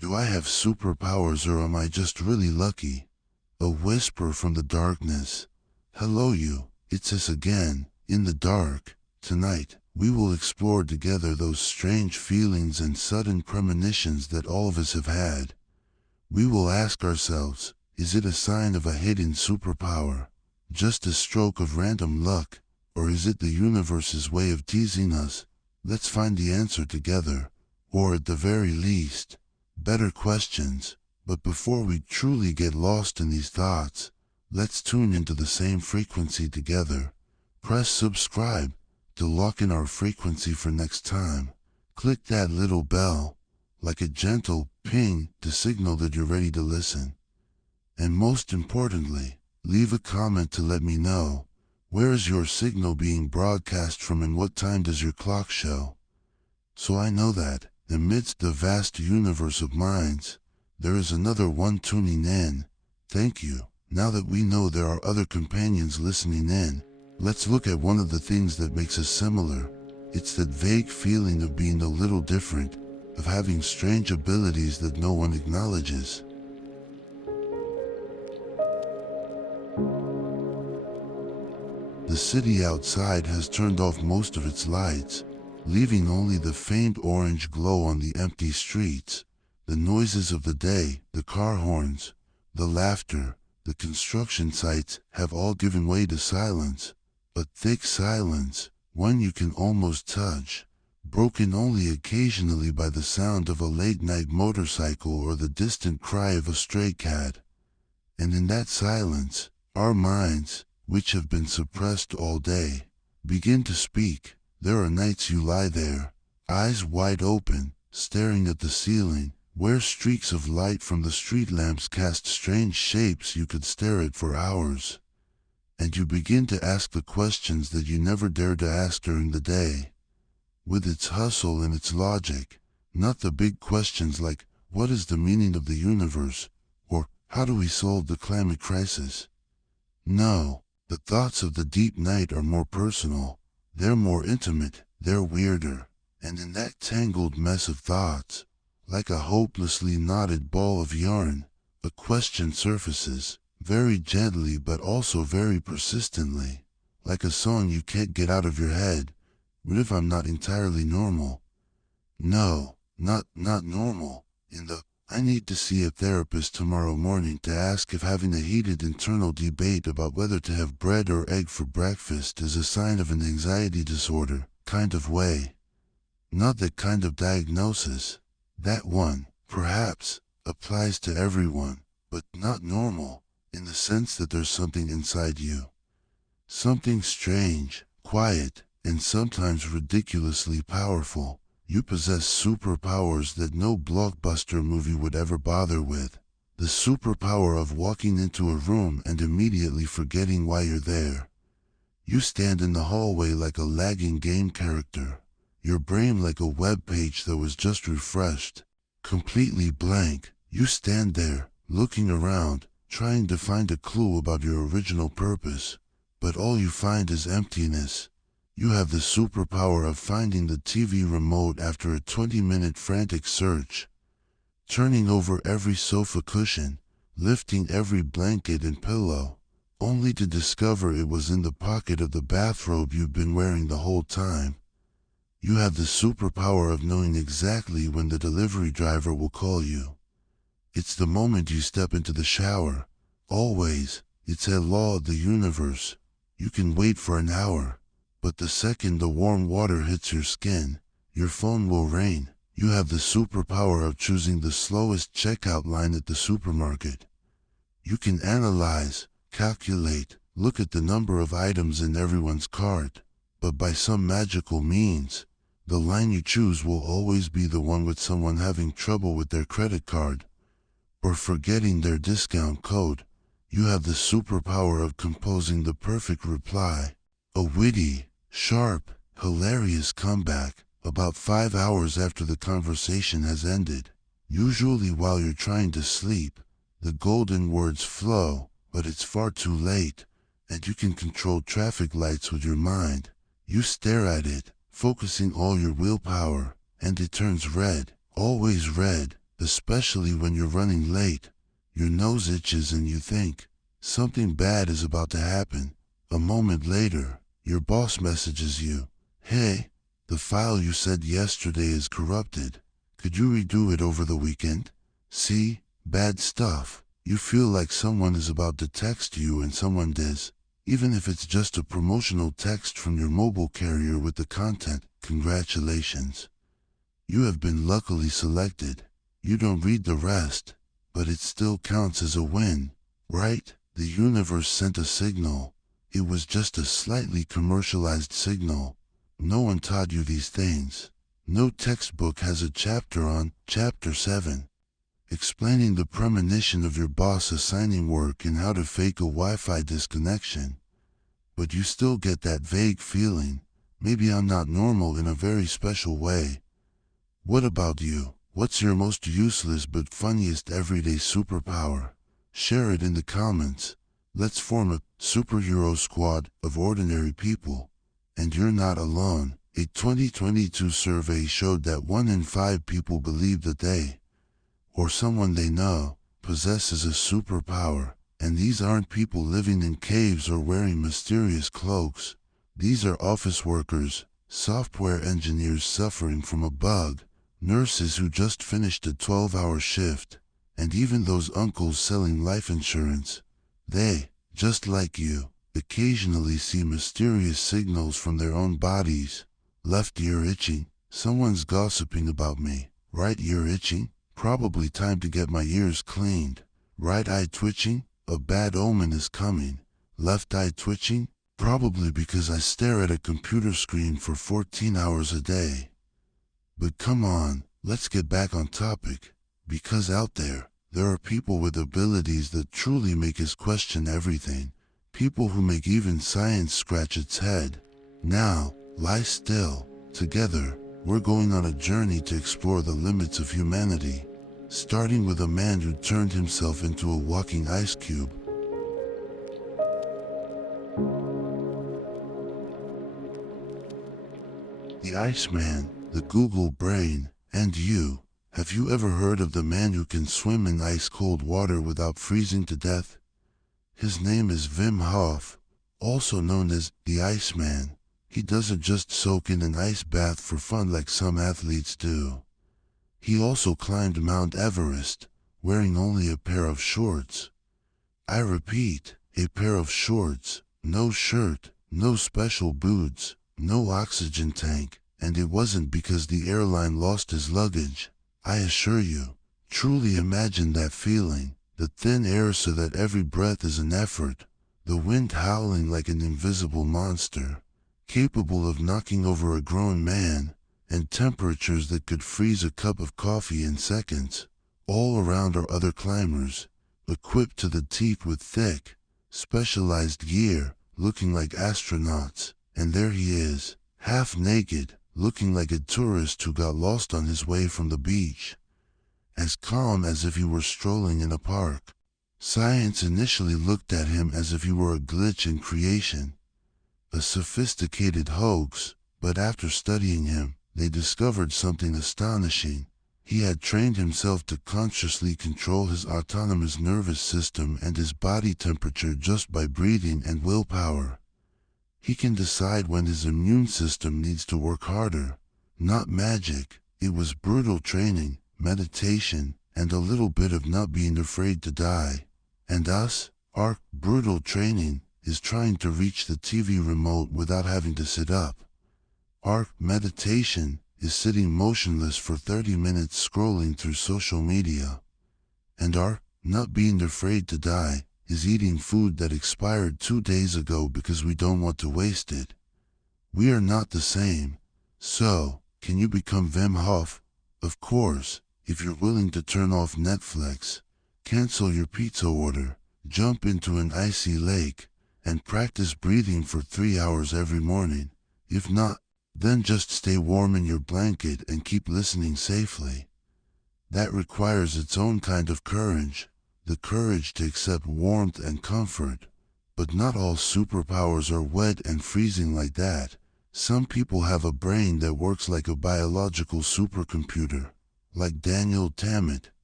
Do I have superpowers or am I just really lucky? A whisper from the darkness. Hello you, it's us again, in the dark. Tonight, we will explore together those strange feelings and sudden premonitions that all of us have had. We will ask ourselves, is it a sign of a hidden superpower? Just a stroke of random luck? Or is it the universe's way of teasing us? Let's find the answer together. Or at the very least, better questions. But before we truly get lost in these thoughts, let's tune into the same frequency together. Press subscribe to lock in our frequency for next time. Click that little bell, like a gentle ping to signal that you're ready to listen. And most importantly, leave a comment to let me know, where is your signal being broadcast from and what time does your clock show? So I know that, amidst the vast universe of minds, there is another one tuning in. Thank you. Now that we know there are other companions listening in, let's look at one of the things that makes us similar. It's that vague feeling of being a little different, of having strange abilities that no one acknowledges. The city outside has turned off most of its lights, leaving only the faint orange glow on the empty streets. The noises of the day, the car horns, the laughter, the construction sites have all given way to silence, but thick silence, one you can almost touch, broken only occasionally by the sound of a late-night motorcycle or the distant cry of a stray cat. And in that silence, our minds, which have been suppressed all day, begin to speak. There are nights you lie there, eyes wide open, staring at the ceiling, where streaks of light from the street lamps cast strange shapes you could stare at for hours. And you begin to ask the questions that you never dared to ask during the day. With its hustle and its logic, not the big questions like, what is the meaning of the universe? Or, how do we solve the climate crisis? No, the thoughts of the deep night are more personal. They're more intimate, they're weirder. And in that tangled mess of thoughts, like a hopelessly knotted ball of yarn, a question surfaces, very gently but also very persistently, like a song you can't get out of your head. What if I'm not entirely normal? No, not normal. In the, I need to see a therapist tomorrow morning to ask if having a heated internal debate about whether to have bread or egg for breakfast is a sign of an anxiety disorder kind of way. Not that kind of diagnosis. That one, perhaps, applies to everyone, but not normal, in the sense that there's something inside you. Something strange, quiet, and sometimes ridiculously powerful. You possess superpowers that no blockbuster movie would ever bother with. The superpower of walking into a room and immediately forgetting why you're there. You stand in the hallway like a lagging game character, your brain like a web page that was just refreshed. Completely blank, you stand there, looking around, trying to find a clue about your original purpose, but all you find is emptiness. You have the superpower of finding the TV remote after a 20-minute frantic search, turning over every sofa cushion, lifting every blanket and pillow, only to discover it was in the pocket of the bathrobe you've been wearing the whole time. You have the superpower of knowing exactly when the delivery driver will call you. It's the moment you step into the shower. Always, it's a law of the universe. You can wait for an hour, but the second the warm water hits your skin, your phone will ring. You have the superpower of choosing the slowest checkout line at the supermarket. You can analyze, calculate, look at the number of items in everyone's cart, but by some magical means, the line you choose will always be the one with someone having trouble with their credit card or forgetting their discount code. You have the superpower of composing the perfect reply, a witty, sharp, hilarious comeback about 5 hours after the conversation has ended. Usually while you're trying to sleep, the golden words flow, but it's far too late, and you can control traffic lights with your mind. You stare at it, focusing all your willpower, and it turns red, always red, especially when you're running late. Your nose itches and you think something bad is about to happen. A moment later, your boss messages you, "Hey, the file you said yesterday is corrupted. Could you redo it over the weekend?" See, bad stuff. You feel like someone is about to text you and someone does. Even if it's just a promotional text from your mobile carrier with the content, "Congratulations. You have been luckily selected." You don't read the rest, but it still counts as a win, right? The universe sent a signal. It was just a slightly commercialized signal. No one taught you these things. No textbook has a chapter on Chapter 7, explaining the premonition of your boss assigning work and how to fake a Wi-Fi disconnection. But you still get that vague feeling, maybe I'm not normal in a very special way. What about you? What's your most useless but funniest everyday superpower? Share it in the comments. Let's form a superhero squad of ordinary people. And you're not alone. A 2022 survey showed that 1 in 5 people believe that they, or someone they know, possesses a superpower. And these aren't people living in caves or wearing mysterious cloaks. These are office workers, software engineers suffering from a bug, nurses who just finished a 12-hour shift, and even those uncles selling life insurance. They, just like you, occasionally see mysterious signals from their own bodies. Left ear itching, someone's gossiping about me. Right ear itching, probably time to get my ears cleaned. Right eye twitching, a bad omen is coming. Left eye twitching, probably because I stare at a computer screen for 14 hours a day. But come on, let's get back on topic, because out there are people with abilities that truly make us question everything, people who make even science scratch its head. Now, lie still. Together, we're going on a journey to explore the limits of humanity, starting with a man who turned himself into a walking ice cube. The Iceman, the Google brain, and you. Have you ever heard of the man who can swim in ice-cold water without freezing to death? His name is Wim Hof, also known as the Iceman. He doesn't just soak in an ice bath for fun like some athletes do. He also climbed Mount Everest, wearing only a pair of shorts. I repeat, a pair of shorts, no shirt, no special boots, no oxygen tank, and it wasn't because the airline lost his luggage. I assure you, truly imagine that feeling, the thin air so that every breath is an effort, the wind howling like an invisible monster, capable of knocking over a grown man, and temperatures that could freeze a cup of coffee in seconds. All around are other climbers, equipped to the teeth with thick, specialized gear, looking like astronauts, and there he is, half naked, looking like a tourist who got lost on his way from the beach, as calm as if he were strolling in a park. Science initially looked at him as if he were a glitch in creation, a sophisticated hoax, but after studying him, they discovered something astonishing. He had trained himself to consciously control his autonomous nervous system and his body temperature just by breathing and willpower. He can decide when his immune system needs to work harder. Not magic, it was brutal training, meditation, and a little bit of not being afraid to die. And us, our brutal training, is trying to reach the TV remote without having to sit up. Our meditation is sitting motionless for 30 minutes scrolling through social media. And our not being afraid to die is eating food that expired 2 days ago because we don't want to waste it. We are not the same. So, can you become Wim Hof? Of course, if you're willing to turn off Netflix, cancel your pizza order, jump into an icy lake, and practice breathing for 3 hours every morning. If not, then just stay warm in your blanket and keep listening safely. That requires its own kind of courage, the courage to accept warmth and comfort. But not all superpowers are wet and freezing like that. Some people have a brain that works like a biological supercomputer, like Daniel Tammet,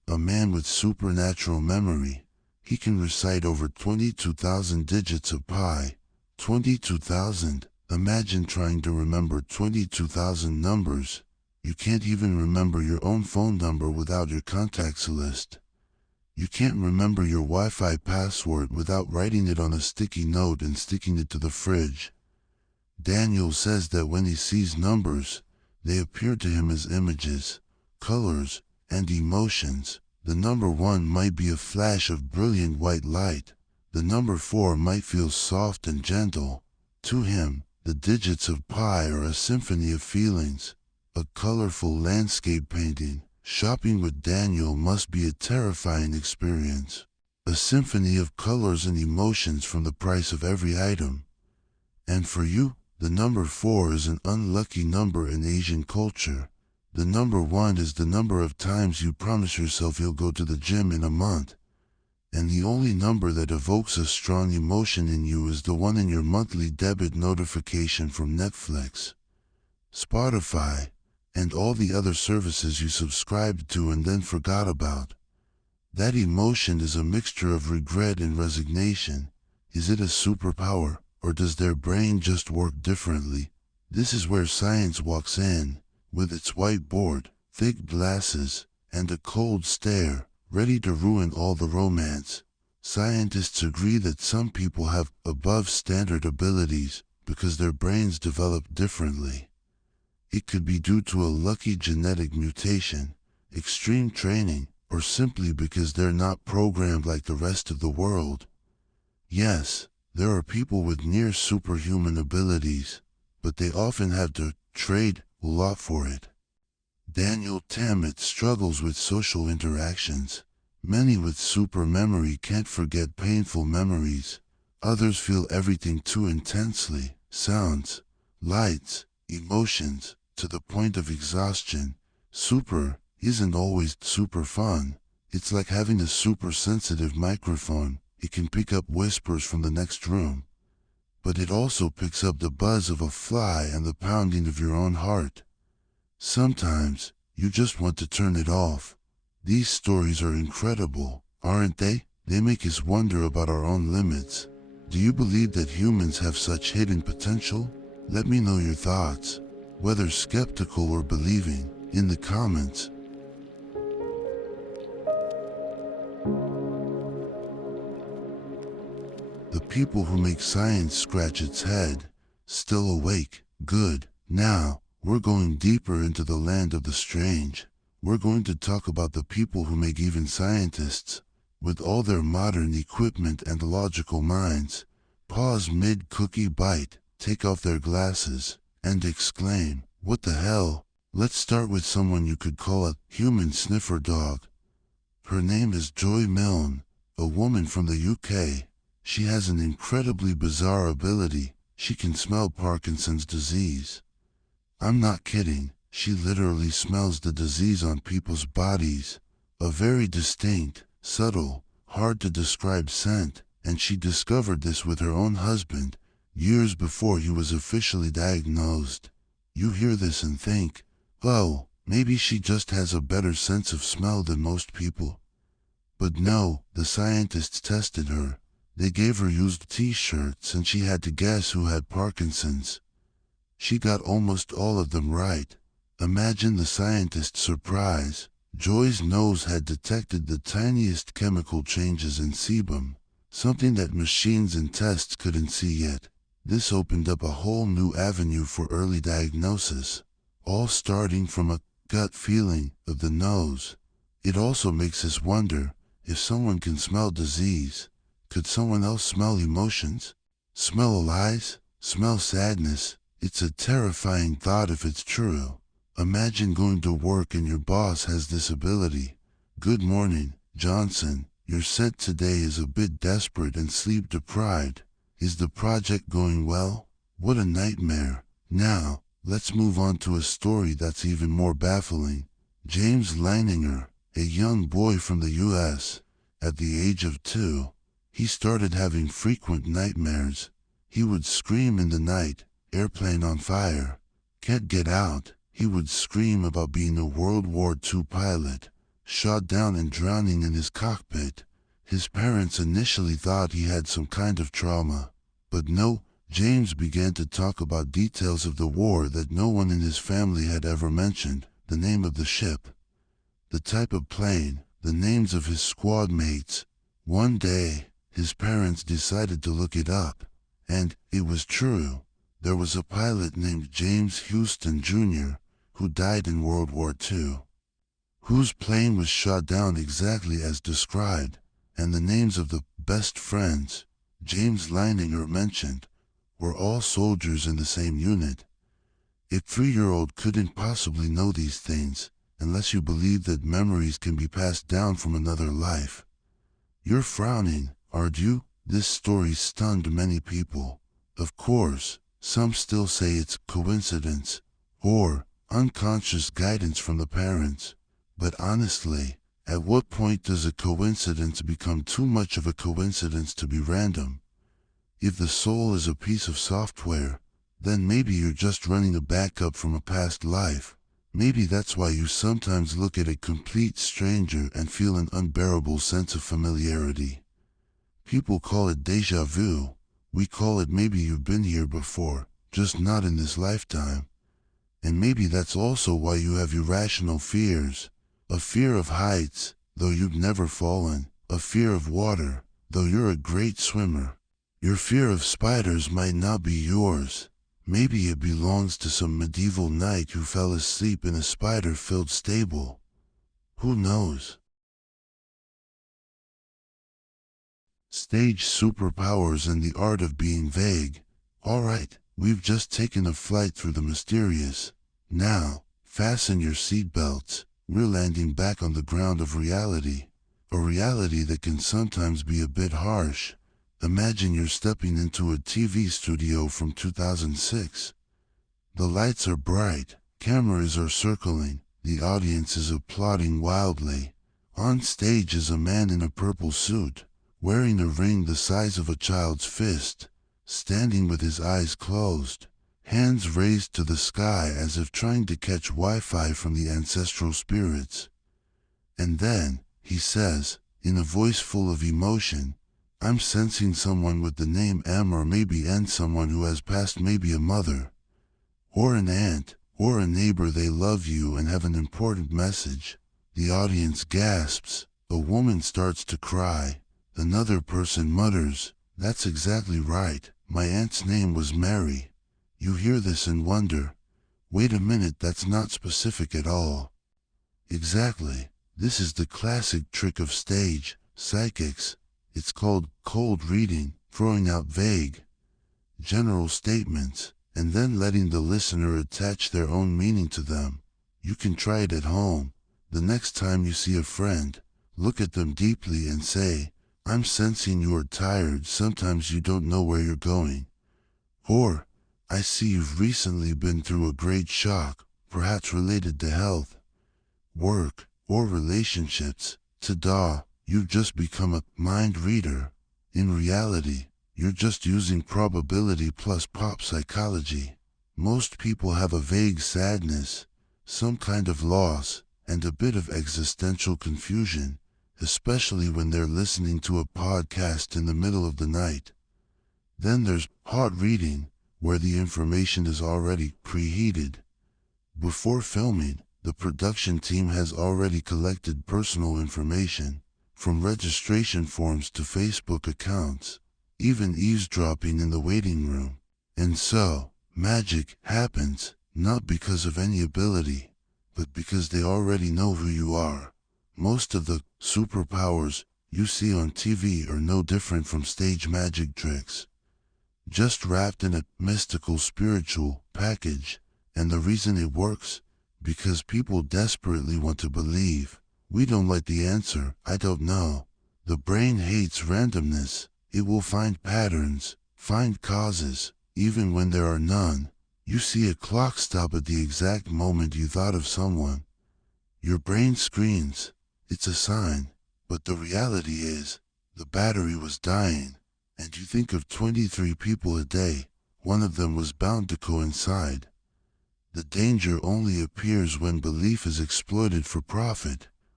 a man with supernatural memory. He can recite over 22,000 digits of pi. 22,000. Imagine trying to remember 22,000 numbers. You can't even remember your own phone number without your contacts list. You can't remember your Wi-Fi password without writing it on a sticky note and sticking it to the fridge. Daniel says that when he sees numbers, they appear to him as images, colors, and emotions. The number 1 might be a flash of brilliant white light. The number 4 might feel soft and gentle. To him, the digits of pi are a symphony of feelings, a colorful landscape painting. Shopping with Daniel must be a terrifying experience. A symphony of colors and emotions from the price of every item. And for you, the number 4 is an unlucky number in Asian culture. The number 1 is the number of times you promise yourself you'll go to the gym in a month. And the only number that evokes a strong emotion in you is the one in your monthly debit notification from Netflix, Spotify, and all the other services you subscribed to and then forgot about. That emotion is a mixture of regret and resignation. Is it a superpower, or does their brain just work differently? This is where science walks in, with its whiteboard, thick glasses, and a cold stare, ready to ruin all the romance. Scientists agree that some people have above-standard abilities because their brains develop differently. It could be due to a lucky genetic mutation, extreme training, or simply because they're not programmed like the rest of the world. Yes, there are people with near superhuman abilities, but they often have to trade a lot for it. Daniel Tammet struggles with social interactions. Many with super memory can't forget painful memories. Others feel everything too intensely, sounds, lights, emotions, to the point of exhaustion. Super isn't always super fun. It's like having a super sensitive microphone. It can pick up whispers from the next room, but it also picks up the buzz of a fly and the pounding of your own heart. Sometimes, you just want to turn it off. These stories are incredible, aren't they? They make us wonder about our own limits. Do you believe that humans have such hidden potential? Let me know your thoughts, whether skeptical or believing, in the comments. The people who make science scratch its head, still awake. Good. Now, we're going deeper into the land of the strange. We're going to talk about the people who make even scientists, with all their modern equipment and logical minds, pause mid-cookie bite, take off their glasses, and exclaim, "What the hell?" Let's start with someone you could call a human sniffer dog. Her name is Joy Milne, a woman from the UK. She has an incredibly bizarre ability. She can smell Parkinson's disease. I'm not kidding. She literally smells the disease on people's bodies. A very distinct, subtle, hard to describe scent, and she discovered this with her own husband, years before he was officially diagnosed. You hear this and think, oh, maybe she just has a better sense of smell than most people. But no, the scientists tested her. They gave her used t-shirts and she had to guess who had Parkinson's. She got almost all of them right. Imagine the scientist's surprise. Joy's nose had detected the tiniest chemical changes in sebum, something that machines and tests couldn't see yet. This opened up a whole new avenue for early diagnosis, all starting from a gut feeling of the nose. It also makes us wonder, if someone can smell disease, could someone else smell emotions? Smell lies? Smell sadness? It's a terrifying thought if it's true. Imagine going to work and your boss has this ability. "Good morning, Johnson. Your set today is a bit desperate and sleep deprived. Is the project going well?" What a nightmare. Now, let's move on to a story that's even more baffling. James Leininger, a young boy from the US, at the age of 2, he started having frequent nightmares. He would scream in the night, "Airplane on fire. Can't get out." He would scream about being a World War II pilot, shot down and drowning in his cockpit. His parents initially thought he had some kind of trauma. But no, James began to talk about details of the war that no one in his family had ever mentioned, the name of the ship, the type of plane, the names of his squad mates. One day, his parents decided to look it up, and it was true. There was a pilot named James Houston Jr. who died in World War II, whose plane was shot down exactly as described, and the names of the best friends James Leininger mentioned were all soldiers in the same unit. A 3-year-old couldn't possibly know these things unless you believe that memories can be passed down from another life. You're frowning, aren't you? This story stunned many people. Of course, some still say it's coincidence or unconscious guidance from the parents. But honestly, at what point does a coincidence become too much of a coincidence to be random? If the soul is a piece of software, then maybe you're just running a backup from a past life. Maybe that's why you sometimes look at a complete stranger and feel an unbearable sense of familiarity. People call it déjà vu. We call it maybe you've been here before, just not in this lifetime. And maybe that's also why you have irrational fears. A fear of heights, though you've never fallen. A fear of water, though you're a great swimmer. Your fear of spiders might not be yours. Maybe it belongs to some medieval knight who fell asleep in a spider-filled stable. Who knows? Stage superpowers and the art of being vague. Alright, we've just taken a flight through the mysterious. Now, fasten your seatbelts. We're landing back on the ground of reality. A reality that can sometimes be a bit harsh. Imagine you're stepping into a TV studio from 2006. The lights are bright, cameras are circling, the audience is applauding wildly. On stage is a man in a purple suit, wearing a ring the size of a child's fist, standing with his eyes closed, hands raised to the sky as if trying to catch Wi-Fi from the ancestral spirits. And then, he says, in a voice full of emotion, "I'm sensing someone with the name M or maybe N, someone who has passed, maybe a mother, or an aunt, or a neighbor. They love you and have an important message." The audience gasps. A woman starts to cry. Another person mutters, "That's exactly right. My aunt's name was Mary." You hear this and wonder, wait a minute, that's not specific at all. Exactly. This is the classic trick of stage psychics. It's called cold reading, throwing out vague, general statements, and then letting the listener attach their own meaning to them. You can try it at home. The next time you see a friend, look at them deeply and say, "I'm sensing you are tired. Sometimes you don't know where you're going." Or, "I see you've recently been through a great shock, perhaps related to health, work, or relationships." Ta-da! You've just become a mind reader. In reality, you're just using probability plus pop psychology. Most people have a vague sadness, some kind of loss, and a bit of existential confusion, especially when they're listening to a podcast in the middle of the night. Then there's hot reading, where the information is already preheated. Before filming, the production team has already collected personal information, from registration forms to Facebook accounts, even eavesdropping in the waiting room. And so, magic happens, not because of any ability, but because they already know who you are. Most of the superpowers you see on TV are no different from stage magic tricks, just wrapped in a mystical spiritual package. And the reason it works? Because people desperately want to believe. We don't like the answer, "I don't know." The brain hates randomness. It will find patterns, find causes, even when there are none. You see a clock stop at the exact moment you thought of someone. Your brain screams. It's a sign. But the reality is, the battery was dying. And you think of 23 people a day. One of them was bound to coincide. The danger only appears when belief is exploited for profit,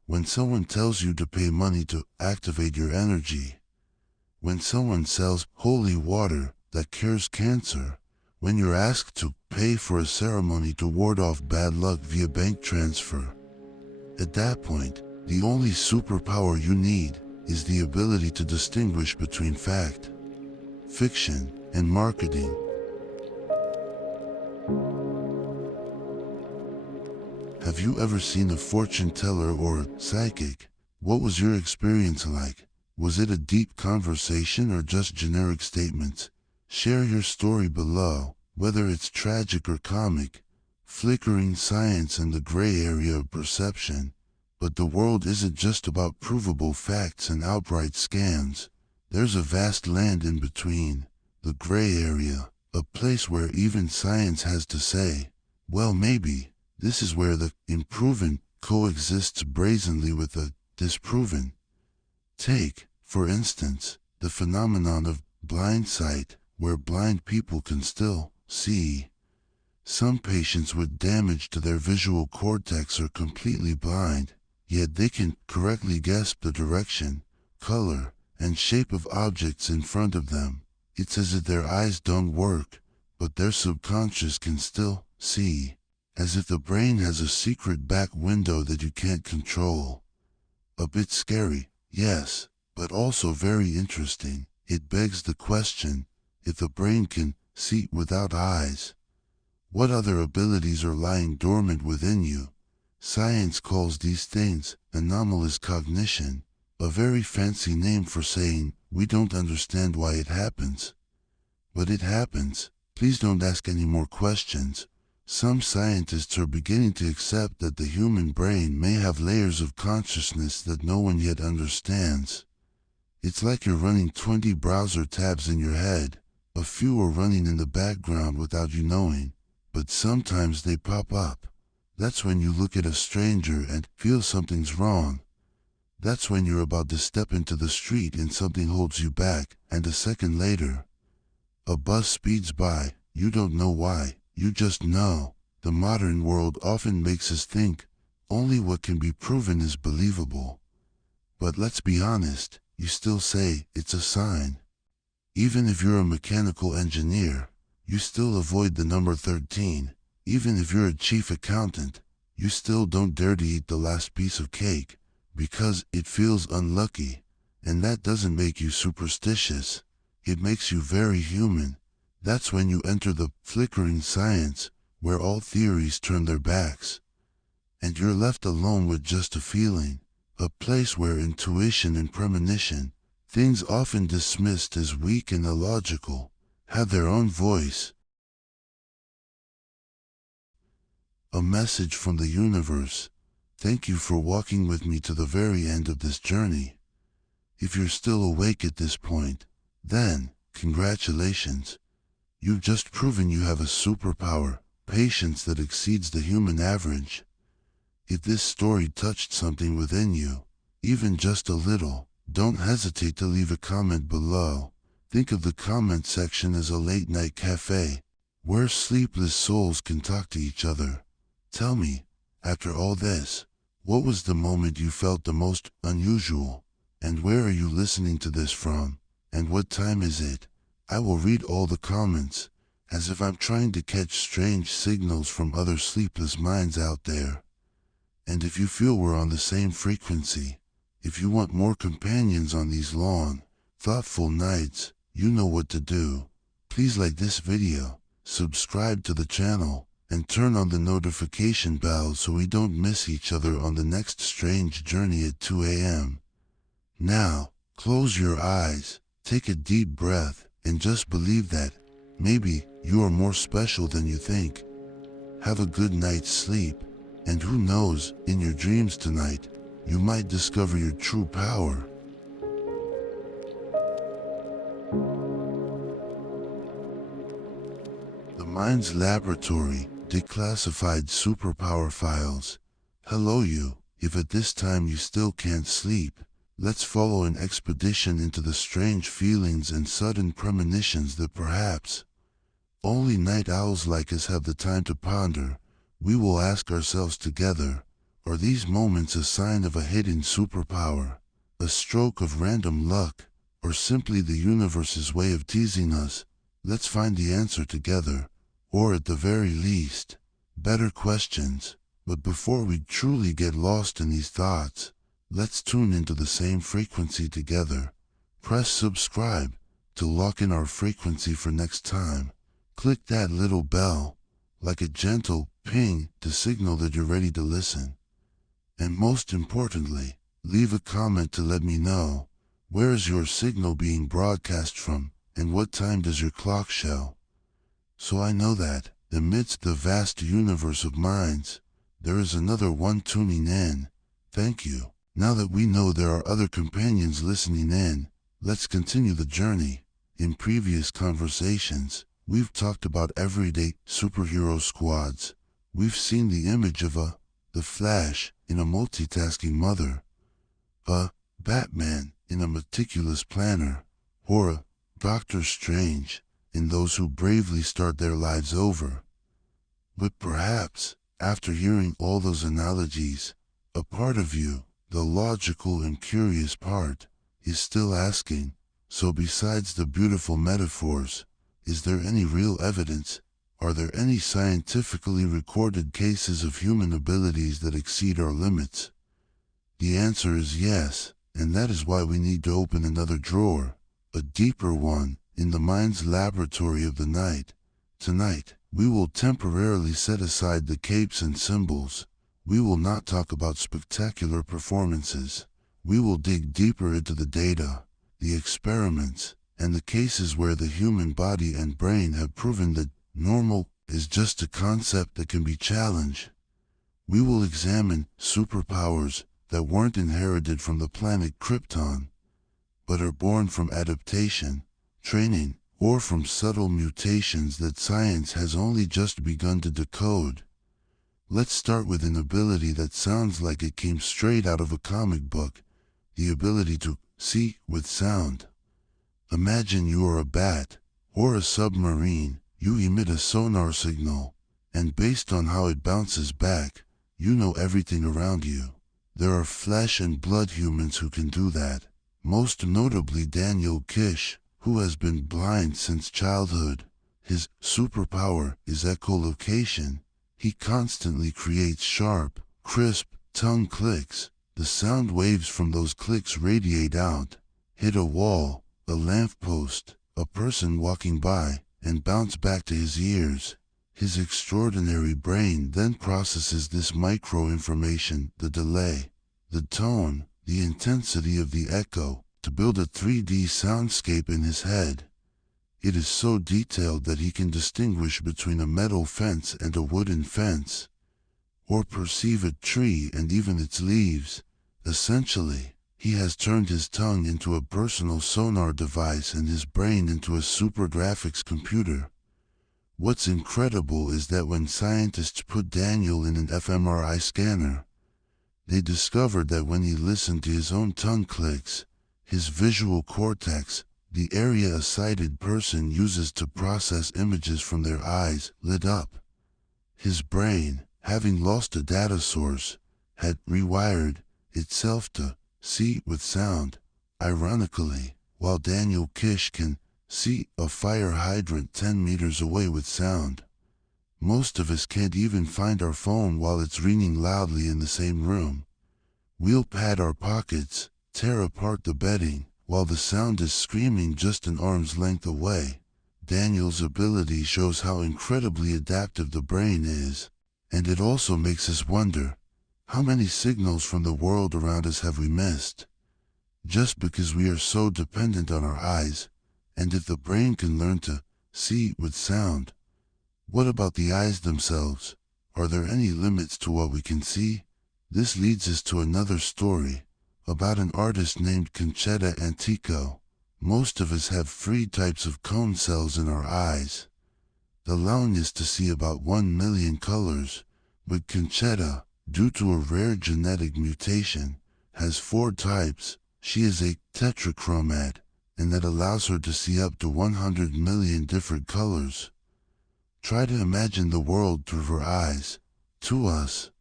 when someone tells you to pay money to activate your energy, when someone sells holy water that cures cancer, when you're asked to pay for a ceremony to ward off bad luck via bank transfer. At that point, the only superpower you need is the ability to distinguish between fact, fiction, and marketing. Have you ever seen a fortune teller or a psychic? What was your experience like? Was it a deep conversation or just generic statements? Share your story below, whether it's tragic or comic, flickering science and the gray area of perception. But the world isn't just about provable facts and outright scams. There's a vast land in between, the gray area, a place where even science has to say, well, maybe. This is where the unproven coexists brazenly with the disproven. Take, for instance, the phenomenon of blind sight, where blind people can still see. Some patients with damage to their visual cortex are completely blind, yet they can correctly guess the direction, color, and shape of objects in front of them. It's as if their eyes don't work, but their subconscious can still see. As if the brain has a secret back window that you can't control. A bit scary, yes, but also very interesting. It begs the question, if the brain can see without eyes, what other abilities are lying dormant within you? Science calls these things anomalous cognition, a very fancy name for saying we don't understand why it happens. But it happens. Please don't ask any more questions. Some scientists are beginning to accept that the human brain may have layers of consciousness that no one yet understands. It's like you're running 20 browser tabs in your head. A few are running in the background without you knowing, but sometimes they pop up. That's when you look at a stranger and feel something's wrong. That's when you're about to step into the street and something holds you back, and a second later, a bus speeds by. You don't know why. You just know. The modern world often makes us think only what can be proven is believable. But let's be honest, you still say it's a sign. Even if you're a mechanical engineer, you still avoid the number 13. Even if you're a chief accountant, you still don't dare to eat the last piece of cake because it feels unlucky. And that doesn't make you superstitious. It makes you very human. That's when you enter the flickering science, where all theories turn their backs. And you're left alone with just a feeling, a place where intuition and premonition, things often dismissed as weak and illogical, have their own voice. A message from the universe. Thank you for walking with me to the very end of this journey. If you're still awake at this point, then, congratulations. You've just proven you have a superpower, patience that exceeds the human average. If this story touched something within you, even just a little, don't hesitate to leave a comment below. Think of the comment section as a late-night cafe, where sleepless souls can talk to each other. Tell me, after all this, what was the moment you felt the most unusual? And where are you listening to this from? And what time is it? I will read all the comments, as if I'm trying to catch strange signals from other sleepless minds out there. And if you feel we're on the same frequency, if you want more companions on these long, thoughtful nights, you know what to do. Please like this video, subscribe to the channel, and turn on the notification bell so we don't miss each other on the next strange journey at 2 a.m. Now, close your eyes, take a deep breath, and just believe that, maybe, you are more special than you think. Have a good night's sleep, and who knows, in your dreams tonight, you might discover your true power. The Mind's Laboratory, Declassified Superpower Files. Hello you, if at this time you still can't sleep, let's follow an expedition into the strange feelings and sudden premonitions that perhaps only night owls like us have the time to ponder. We will ask ourselves together, Are these moments a sign of a hidden superpower, a stroke of random luck, or simply the universe's way of teasing us? Let's find the answer together, or at the very least, better questions. But before we truly get lost in these thoughts, let's tune into the same frequency together. Press subscribe to lock in our frequency for next time. Click that little bell, like a gentle ping to signal that you're ready to listen. And most importantly, leave a comment to let me know, where is your signal being broadcast from, and what time does your clock show? So I know that, amidst the vast universe of minds, there is another one tuning in. Thank you. Now that we know there are other companions listening in, let's continue the journey. In previous conversations, we've talked about everyday superhero squads. We've seen the image of the Flash in a multitasking mother, a Batman in a meticulous planner, or a Doctor Strange in those who bravely start their lives over. But perhaps, after hearing all those analogies, a part of you, the logical and curious part, is still asking, so besides the beautiful metaphors, is there any real evidence? Are there any scientifically recorded cases of human abilities that exceed our limits? The answer is yes, and that is why we need to open another drawer, a deeper one, in the mind's laboratory of the night. Tonight, we will temporarily set aside the capes and symbols. We will not talk about spectacular performances. We will dig deeper into the data, the experiments, and the cases where the human body and brain have proven that normal is just a concept that can be challenged. We will examine superpowers that weren't inherited from the planet Krypton, but are born from adaptation, training, or from subtle mutations that science has only just begun to decode. Let's start with an ability that sounds like it came straight out of a comic book, the ability to see with sound. Imagine you are a bat, or a submarine. You emit a sonar signal, and based on how it bounces back, you know everything around you. There are flesh and blood humans who can do that, most notably Daniel Kish, who has been blind since childhood. His superpower is echolocation. He constantly creates sharp, crisp tongue clicks. The sound waves from those clicks radiate out, hit a wall, a lamppost, a person walking by, and bounce back to his ears. His extraordinary brain then processes this micro-information, the delay, the tone, the intensity of the echo, to build a 3D soundscape in his head. It is so detailed that he can distinguish between a metal fence and a wooden fence, or perceive a tree and even its leaves. Essentially, he has turned his tongue into a personal sonar device and his brain into a super graphics computer. What's incredible is that when scientists put Daniel in an fMRI scanner, they discovered that when he listened to his own tongue clicks, his visual cortex, the area a sighted person uses to process images from their eyes, lit up. His brain, having lost a data source, had rewired itself to see with sound. Ironically, while Daniel Kish can see a fire hydrant 10 meters away with sound, most of us can't even find our phone while it's ringing loudly in the same room. We'll pad our pockets, tear apart the bedding, while the sound is screaming just an arm's length away. Daniel's ability shows how incredibly adaptive the brain is, and it also makes us wonder, how many signals from the world around us have we missed? Just because we are so dependent on our eyes. And if the brain can learn to see with sound, what about the eyes themselves? Are there any limits to what we can see? This leads us to another story, about an artist named Concetta Antico. Most of us have three types of cone cells in our eyes, allowing us to see about 1 million colors, but Concetta, due to a rare genetic mutation, has 4 types. She is a tetrachromat, and that allows her to see up to 100 million different colors. Try to imagine the world through her eyes. To us,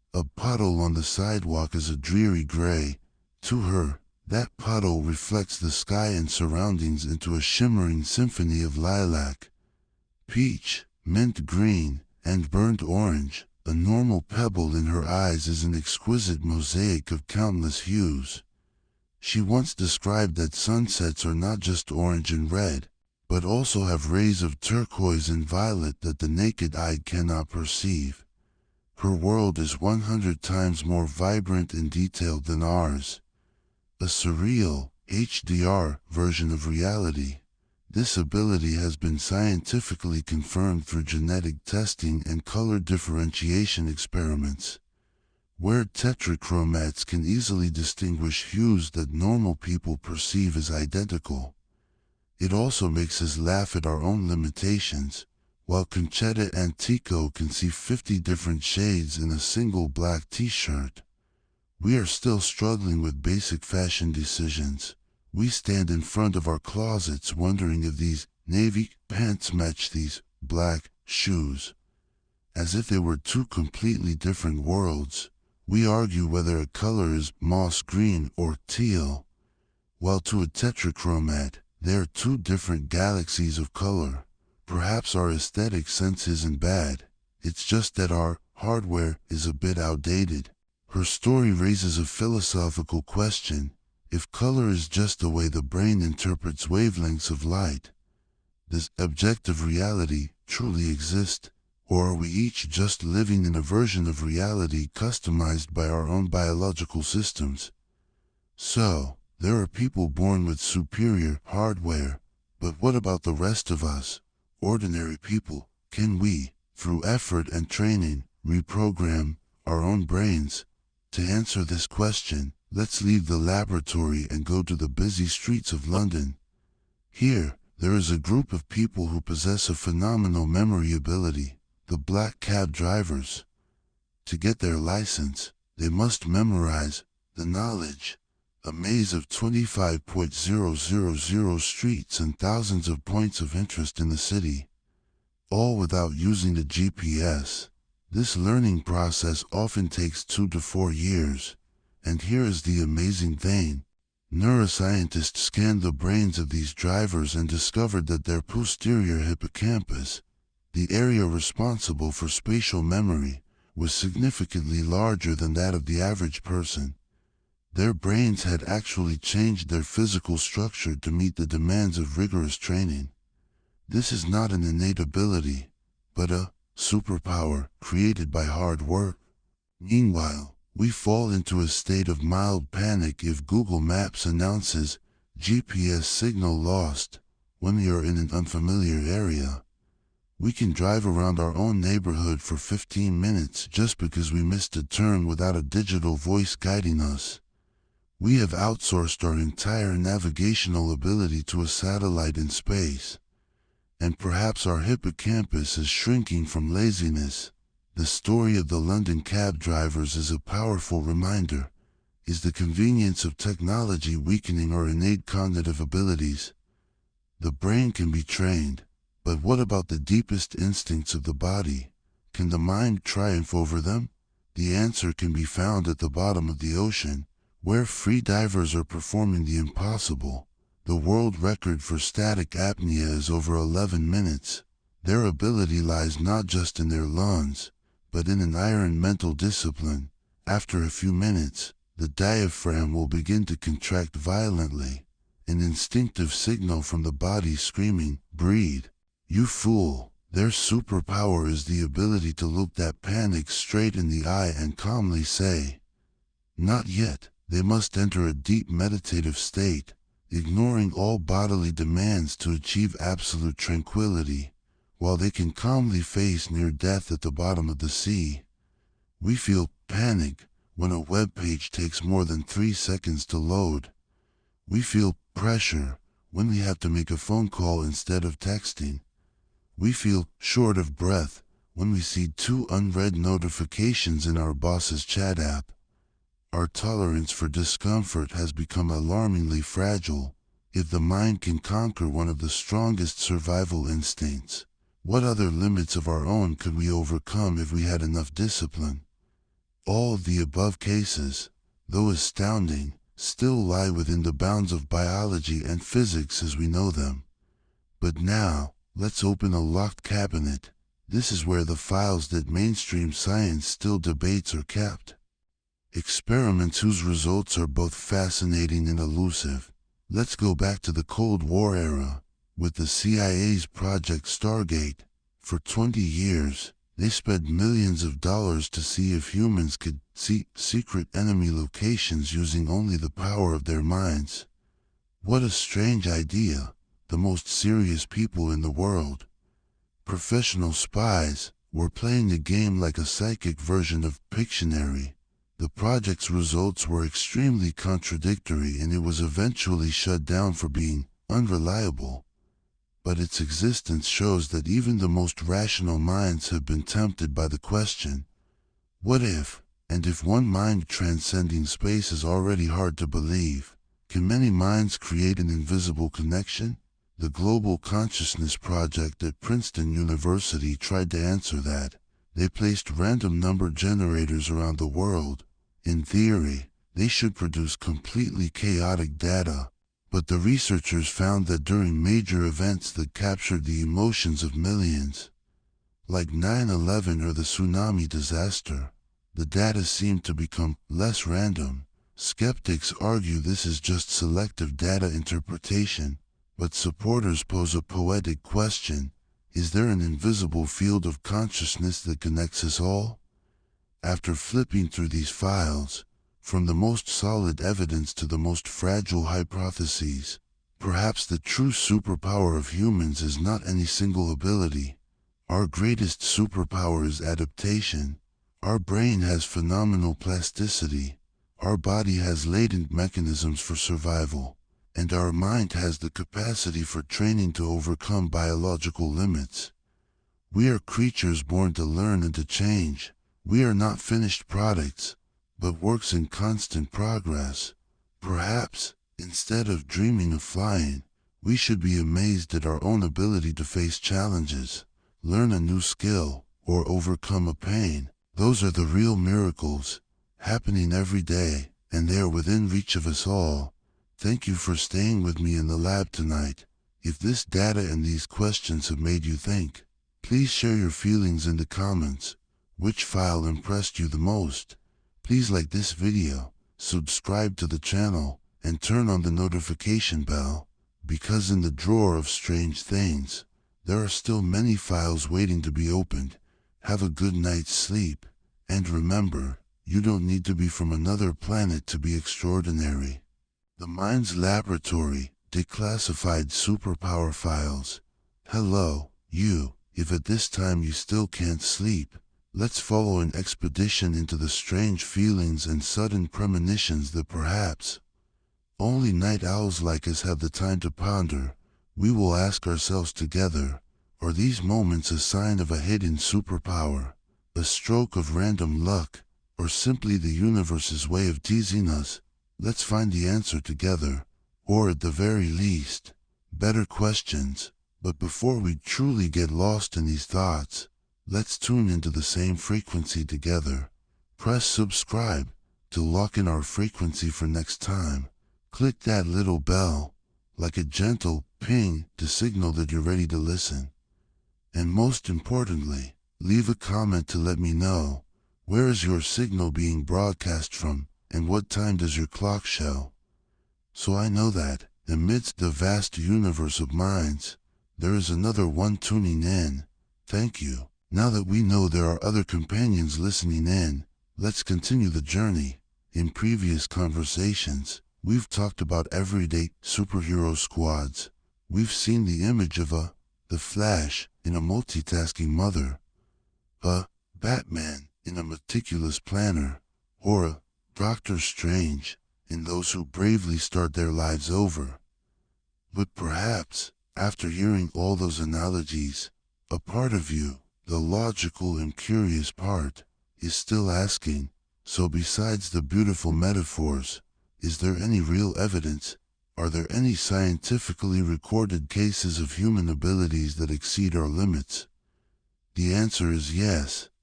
A puddle on the sidewalk is a dreary gray. To her, that puddle reflects the sky and surroundings into a shimmering symphony of lilac, peach, mint green, and burnt orange. A normal pebble in her eyes is an exquisite mosaic of countless hues. She once described that sunsets are not just orange and red, but also have rays of turquoise and violet that the naked eye cannot perceive. Her world is 100 times more vibrant and detailed than ours. A surreal, HDR version of reality. This ability has been scientifically confirmed through genetic testing and color differentiation experiments, where tetrachromats can easily distinguish hues that normal people perceive as identical. It also makes us laugh at our own limitations. While Conchetta Antico can see 50 different shades in a single black t-shirt, we are still struggling with basic fashion decisions. We stand in front of our closets wondering if these navy pants match these black shoes. As if they were two completely different worlds. We argue whether a color is moss green or teal, while to a tetrachromat, they are two different galaxies of color. Perhaps our aesthetic sense isn't bad, it's just that our hardware is a bit outdated. Her story raises a philosophical question. If color is just the way the brain interprets wavelengths of light, does objective reality truly exist? Or are we each just living in a version of reality customized by our own biological systems? So, there are people born with superior hardware, but what about the rest of us, ordinary people? Can we, through effort and training, reprogram our own brains? To answer this question, let's leave the laboratory and go to the busy streets of London. Here, there is a group of people who possess a phenomenal memory ability, the black cab drivers. To get their license, they must memorize the knowledge, a maze of 25,000 streets and thousands of points of interest in the city, all without using the GPS. This learning process often takes 2 to 4 years. And here is the amazing thing. Neuroscientists scanned the brains of these drivers and discovered that their posterior hippocampus, the area responsible for spatial memory, was significantly larger than that of the average person. Their brains had actually changed their physical structure to meet the demands of rigorous training. This is not an innate ability, but a superpower created by hard work. Meanwhile, we fall into a state of mild panic if Google Maps announces GPS signal lost when we are in an unfamiliar area. We can drive around our own neighborhood for 15 minutes just because we missed a turn without a digital voice guiding us. We have outsourced our entire navigational ability to a satellite in space. And perhaps our hippocampus is shrinking from laziness. The story of the London cab drivers is a powerful reminder. Is the convenience of technology weakening our innate cognitive abilities? The brain can be trained, but what about the deepest instincts of the body? Can the mind triumph over them? The answer can be found at the bottom of the ocean, where free divers are performing the impossible. The world record for static apnea is over 11 minutes. Their ability lies not just in their lungs, but in an iron mental discipline. After a few minutes, the diaphragm will begin to contract violently, an instinctive signal from the body screaming, "Breathe, you fool." Their superpower is the ability to look that panic straight in the eye and calmly say, "Not yet." They must enter a deep meditative state, ignoring all bodily demands to achieve absolute tranquility, while they can calmly face near death at the bottom of the sea. We feel panic when a web page takes more than 3 seconds to load. We feel pressure when we have to make a phone call instead of texting. We feel short of breath when we see 2 unread notifications in our boss's chat app. Our tolerance for discomfort has become alarmingly fragile. If the mind can conquer one of the strongest survival instincts, what other limits of our own could we overcome if we had enough discipline? All of the above cases, though astounding, still lie within the bounds of biology and physics as we know them. But now, let's open a locked cabinet. This is where the files that mainstream science still debates are kept. Experiments whose results are both fascinating and elusive. Let's go back to the Cold War era, with the CIA's Project Stargate. For 20 years, they spent millions of dollars to see if humans could see secret enemy locations using only the power of their minds. What a strange idea. The most serious people in the world, professional spies, were playing the game like a psychic version of Pictionary. The project's results were extremely contradictory and it was eventually shut down for being unreliable. But its existence shows that even the most rational minds have been tempted by the question, what if? And if one mind transcending space is already hard to believe, can many minds create an invisible connection? The Global Consciousness Project at Princeton University tried to answer that. They placed random number generators around the world. In theory, they should produce completely chaotic data. But the researchers found that during major events that captured the emotions of millions, like 9/11 or the tsunami disaster, the data seemed to become less random. Skeptics argue this is just selective data interpretation. But supporters pose a poetic question, is there an invisible field of consciousness that connects us all? After flipping through these files, from the most solid evidence to the most fragile hypotheses, perhaps the true superpower of humans is not any single ability. Our greatest superpower is adaptation. Our brain has phenomenal plasticity. Our body has latent mechanisms for survival. And our mind has the capacity for training to overcome biological limits. We are creatures born to learn and to change. We are not finished products, but works in constant progress. Perhaps, instead of dreaming of flying, we should be amazed at our own ability to face challenges, learn a new skill, or overcome a pain. Those are the real miracles, happening every day, and they are within reach of us all. Thank you for staying with me in the lab tonight. If this data and these questions have made you think, please share your feelings in the comments. Which file impressed you the most? Please like this video, subscribe to the channel, and turn on the notification bell, because in the drawer of strange things, there are still many files waiting to be opened. Have a good night's sleep, and remember, you don't need to be from another planet to be extraordinary. The Mind's Laboratory, Declassified Superpower Files. Hello, you. If at this time you still can't sleep, let's follow an expedition into the strange feelings and sudden premonitions that perhaps only night owls like us have the time to ponder. We will ask ourselves together, are these moments a sign of a hidden superpower, a stroke of random luck, or simply the universe's way of teasing us? Let's find the answer together, or at the very least, better questions. But before we truly get lost in these thoughts, let's tune into the same frequency together. Press subscribe to lock in our frequency for next time. Click that little bell, like a gentle ping to signal that you're ready to listen. And most importantly, leave a comment to let me know, where is your signal being broadcast from? And what time does your clock show? So I know that, amidst the vast universe of minds, there is another one tuning in. Thank you. Now that we know there are other companions listening in, let's continue the journey. In previous conversations, we've talked about everyday superhero squads. We've seen the image of the Flash in a multitasking mother, a Batman in a meticulous planner, or a Doctor Strange in those who bravely start their lives over. But perhaps, after hearing all those analogies, a part of you, the logical and curious part, is still asking, so besides the beautiful metaphors, is there any real evidence? Are there any scientifically recorded cases of human abilities that exceed our limits? The answer is yes.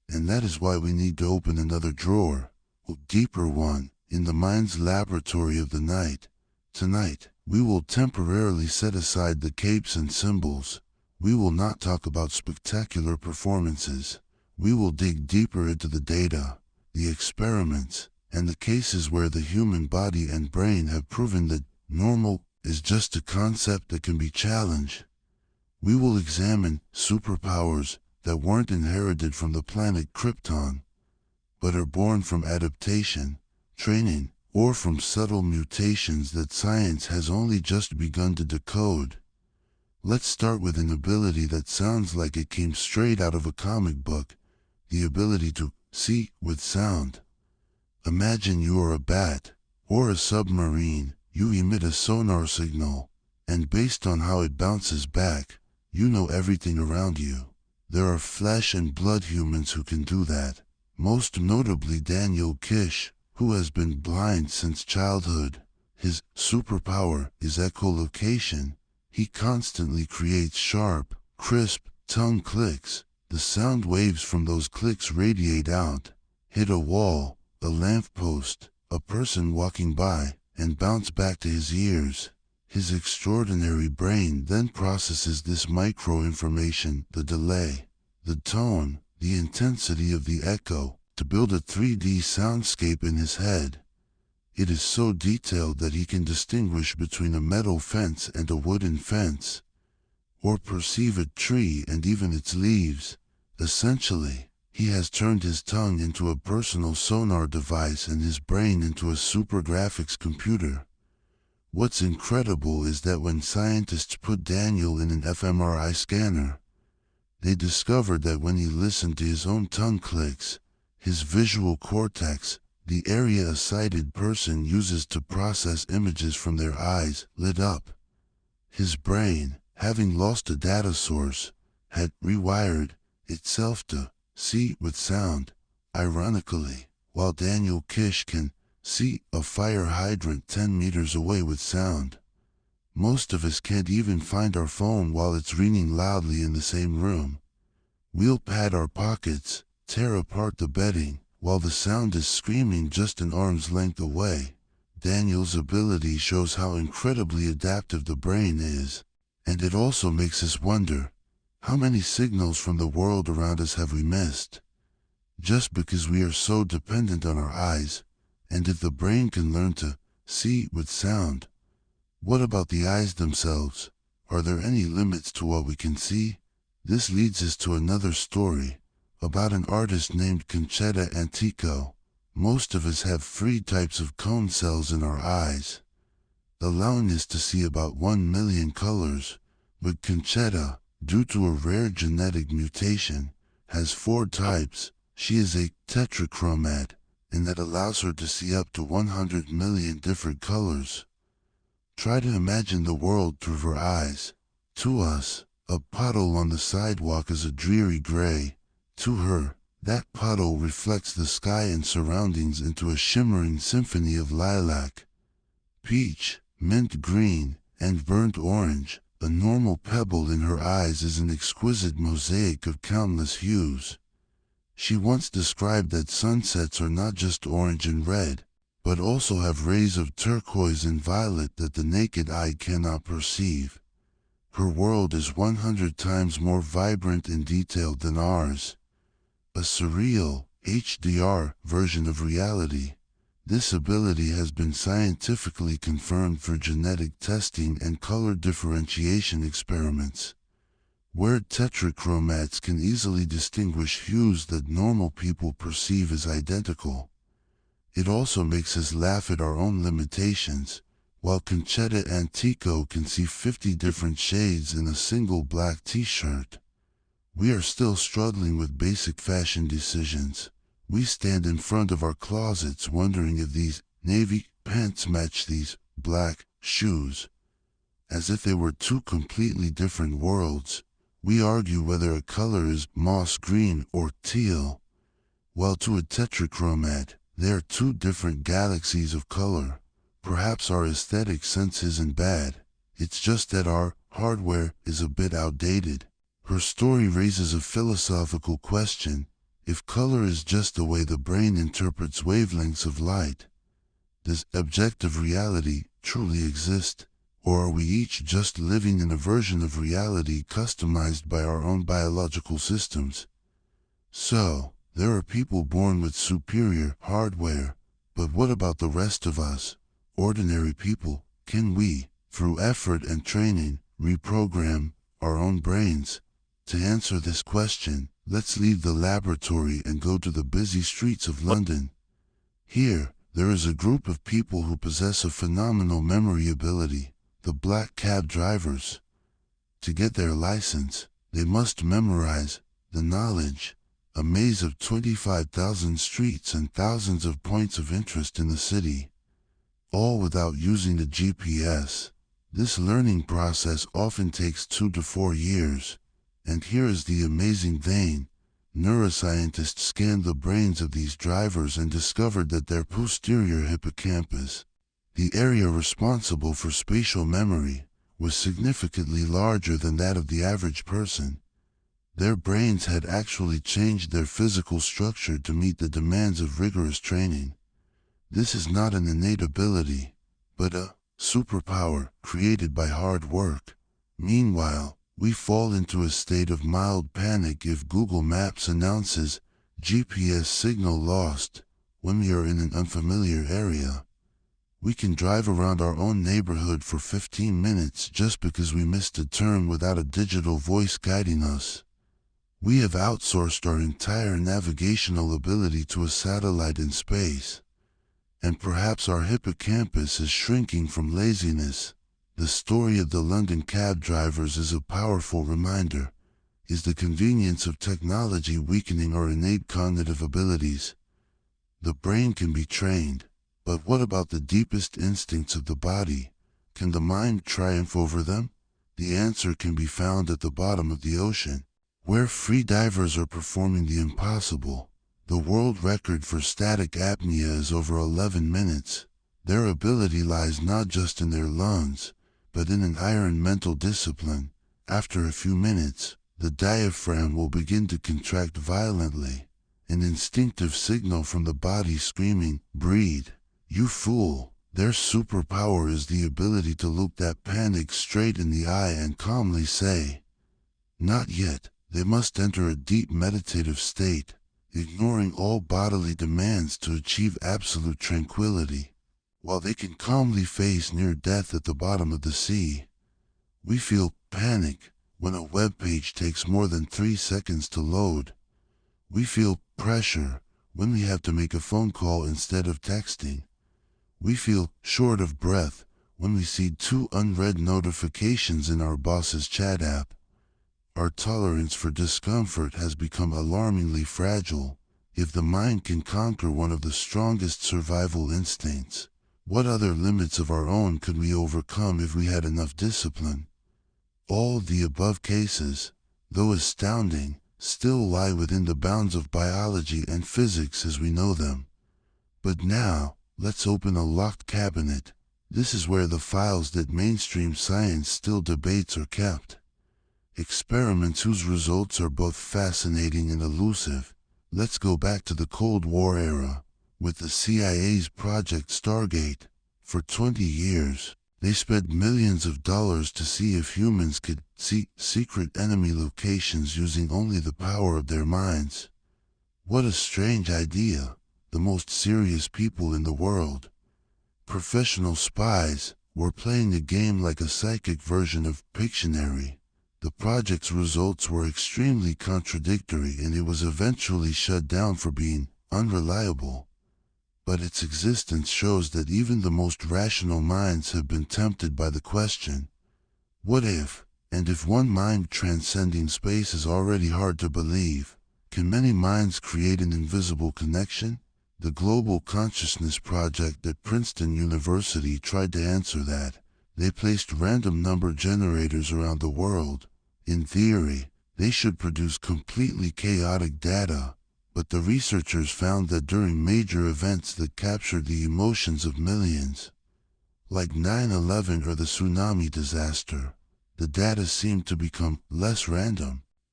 And that is why we need to open another drawer, a deeper one, in the mind's laboratory of the night. Tonight, we will temporarily set aside the capes and symbols. We will not talk about spectacular performances. We will dig deeper into the data, the experiments, and the cases where the human body and brain have proven that normal is just a concept that can be challenged. We will examine superpowers that weren't inherited from the planet Krypton, but are born from adaptation, training, or from subtle mutations that science has only just begun to decode. Let's start with an ability that sounds like it came straight out of a comic book, the ability to see with sound. Imagine you are a bat, or a submarine. You emit a sonar signal, and based on how it bounces back, you know everything around you. There are flesh and blood humans who can do that, most notably Daniel Kish, who has been blind since childhood. His superpower is echolocation. He constantly creates sharp, crisp tongue clicks. The sound waves from those clicks radiate out, hit a wall, a lamppost, a person walking by, and bounce back to his ears. His extraordinary brain then processes this micro-information, the delay, the tone, the intensity of the echo, to build a 3D soundscape in his head. It is so detailed that he can distinguish between a metal fence and a wooden fence, or perceive a tree and even its leaves. Essentially, he has turned his tongue into a personal sonar device and his brain into a super graphics computer. What's incredible is that when scientists put Daniel in an fMRI scanner, they discovered that when he listened to his own tongue clicks, his visual cortex, the area a sighted person uses to process images from their eyes, lit up. His brain, having lost a data source, had rewired itself to see with sound. Ironically, while Daniel Kish can see a fire hydrant 10 meters away with sound, most of us can't even find our phone while it's ringing loudly in the same room. We'll pad our pockets, tear apart the bedding, while the sound is screaming just an arm's length away. Daniel's ability shows how incredibly adaptive the brain is, and it also makes us wonder, how many signals from the world around us have we missed? Just because we are so dependent on our eyes. And if the brain can learn to see with sound, what about the eyes themselves? Are there any limits to what we can see? This leads us to another story, about an artist named Conchetta Antico. Most of us have 3 types of cone cells in our eyes, allowing us to see about 1 million colors, but Conchetta, due to a rare genetic mutation, has 4 types. She is a tetrachromat, and that allows her to see up to 100 million different colors. Try to imagine the world through her eyes. To us, a puddle on the sidewalk is a dreary gray. To her, that puddle reflects the sky and surroundings into a shimmering symphony of lilac, peach, mint green, and burnt orange. A normal pebble in her eyes is an exquisite mosaic of countless hues. She once described that sunsets are not just orange and red, but also have rays of turquoise and violet that the naked eye cannot perceive. Her world is 100 times more vibrant and detailed than ours. A surreal, HDR version of reality. This ability has been scientifically confirmed for genetic testing and color differentiation experiments, where tetrachromats can easily distinguish hues that normal people perceive as identical. It also makes us laugh at our own limitations. While Conchetta Antico can see 50 different shades in a single black t-shirt, we are still struggling with basic fashion decisions. We stand in front of our closets wondering if these navy pants match these black shoes. As if they were 2 completely different worlds. We argue whether a color is moss green or teal. While to a tetrachromat, they are 2 different galaxies of color. Perhaps our aesthetic sense isn't bad. It's just that our hardware is a bit outdated. Her story raises a philosophical question. If color is just the way the brain interprets wavelengths of light, does objective reality truly exist? Or are we each just living in a version of reality customized by our own biological systems? So, there are people born with superior hardware, but what about the rest of us, ordinary people? Can we, through effort and training, reprogram our own brains? To answer this question, let's leave the laboratory and go to the busy streets of London. Here, there is a group of people who possess a phenomenal memory ability, the black cab drivers. To get their license, they must memorize the knowledge, a maze of 25,000 streets and thousands of points of interest in the city, all without using the GPS. This learning process often takes 2 to 4 years. And here is the amazing thing. Neuroscientists scanned the brains of these drivers and discovered that their posterior hippocampus, the area responsible for spatial memory, was significantly larger than that of the average person. Their brains had actually changed their physical structure to meet the demands of rigorous training. This is not an innate ability, but a superpower created by hard work. Meanwhile, we fall into a state of mild panic if Google Maps announces GPS signal lost when we are in an unfamiliar area. We can drive around our own neighborhood for 15 minutes just because we missed a turn without a digital voice guiding us. We have outsourced our entire navigational ability to a satellite in space. And perhaps our hippocampus is shrinking from laziness. The story of the London cab drivers is a powerful reminder. Is the convenience of technology weakening our innate cognitive abilities? The brain can be trained, but what about the deepest instincts of the body? Can the mind triumph over them? The answer can be found at the bottom of the ocean, where free divers are performing the impossible. The world record for static apnea is over 11 minutes. Their ability lies not just in their lungs, but in an iron mental discipline. After a few minutes, the diaphragm will begin to contract violently, an instinctive signal from the body screaming, "Breathe, you fool." Their superpower is the ability to look that panic straight in the eye and calmly say, "Not yet." They must enter a deep meditative state, ignoring all bodily demands to achieve absolute tranquility. While they can calmly face near death at the bottom of the sea, we feel panic when a web page takes more than 3 seconds to load. We feel pressure when we have to make a phone call instead of texting. We feel short of breath when we see 2 unread notifications in our boss's chat app. Our tolerance for discomfort has become alarmingly fragile. If the mind can conquer one of the strongest survival instincts, what other limits of our own could we overcome if we had enough discipline? All of the above cases, though astounding, still lie within the bounds of biology and physics as we know them. But now, let's open a locked cabinet. This is where the files that mainstream science still debates are kept. Experiments whose results are both fascinating and elusive. Let's go back to the Cold War era, with the CIA's Project Stargate. For 20 years, they spent millions of dollars to see if humans could see secret enemy locations using only the power of their minds. What a strange idea. The most serious people in the world, professional spies, were playing a game like a psychic version of Pictionary. The project's results were extremely contradictory and it was eventually shut down for being unreliable. But its existence shows that even the most rational minds have been tempted by the question, what if? And if one mind transcending space is already hard to believe, can many minds create an invisible connection? The Global Consciousness Project at Princeton University tried to answer that. They placed random number generators around the world. In theory, they should produce completely chaotic data, but the researchers found that during major events that captured the emotions of millions, like 9/11 or the tsunami disaster, the data seemed to become less random.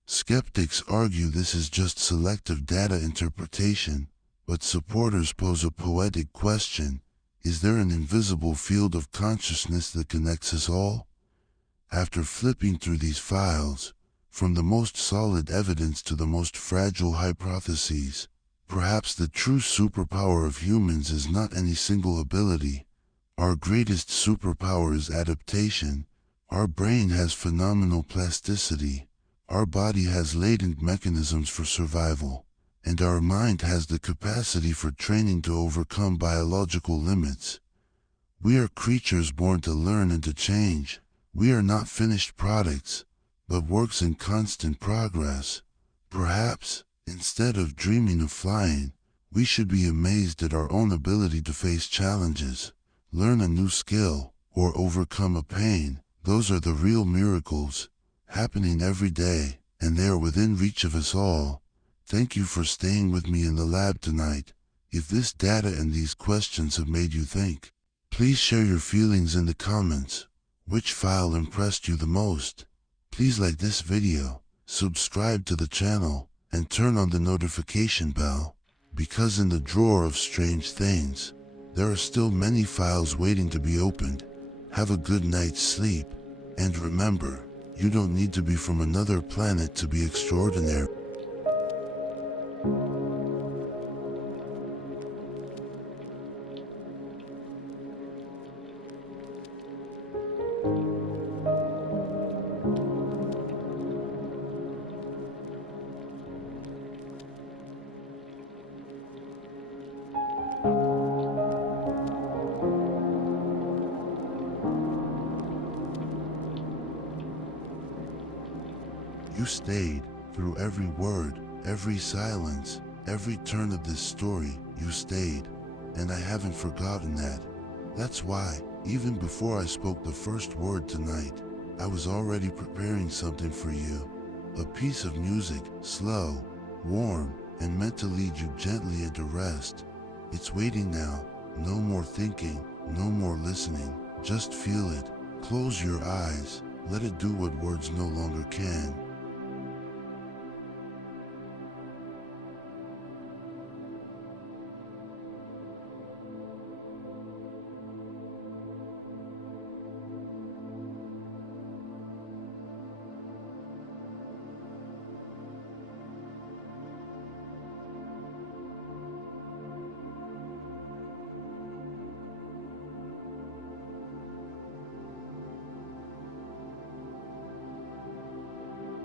Skeptics argue this is just selective data interpretation, but supporters pose a poetic question: is there an invisible field of consciousness that connects us all? After flipping through these files, from the most solid evidence to the most fragile hypotheses, perhaps the true superpower of humans is not any single ability. Our greatest superpower is adaptation. Our brain has phenomenal plasticity. Our body has latent mechanisms for survival, and our mind has the capacity for training to overcome biological limits. We are creatures born to learn and to change. We are not finished products, but works in constant progress. Perhaps, instead of dreaming of flying, we should be amazed at our own ability to face challenges, learn a new skill, or overcome a pain. Those are the real miracles, happening every day, and they are within reach of us all. Thank you for staying with me in the lab tonight. If this data and these questions have made you think, please share your feelings in the comments. Which file impressed you the most? Please like this video, subscribe to the channel, and turn on the notification bell, because in the drawer of strange things, there are still many files waiting to be opened. Have a good night's sleep, and remember, you don't need to be from another planet to be extraordinary. You stayed through every word, every silence, every turn of this story. You stayed, and I haven't forgotten that. That's why, even before I spoke the first word tonight, I was already preparing something for you. A piece of music, slow, warm, and meant to lead you gently into rest. It's waiting now. No more thinking, no more listening. Just feel it. Close your eyes. Let it do what words no longer can.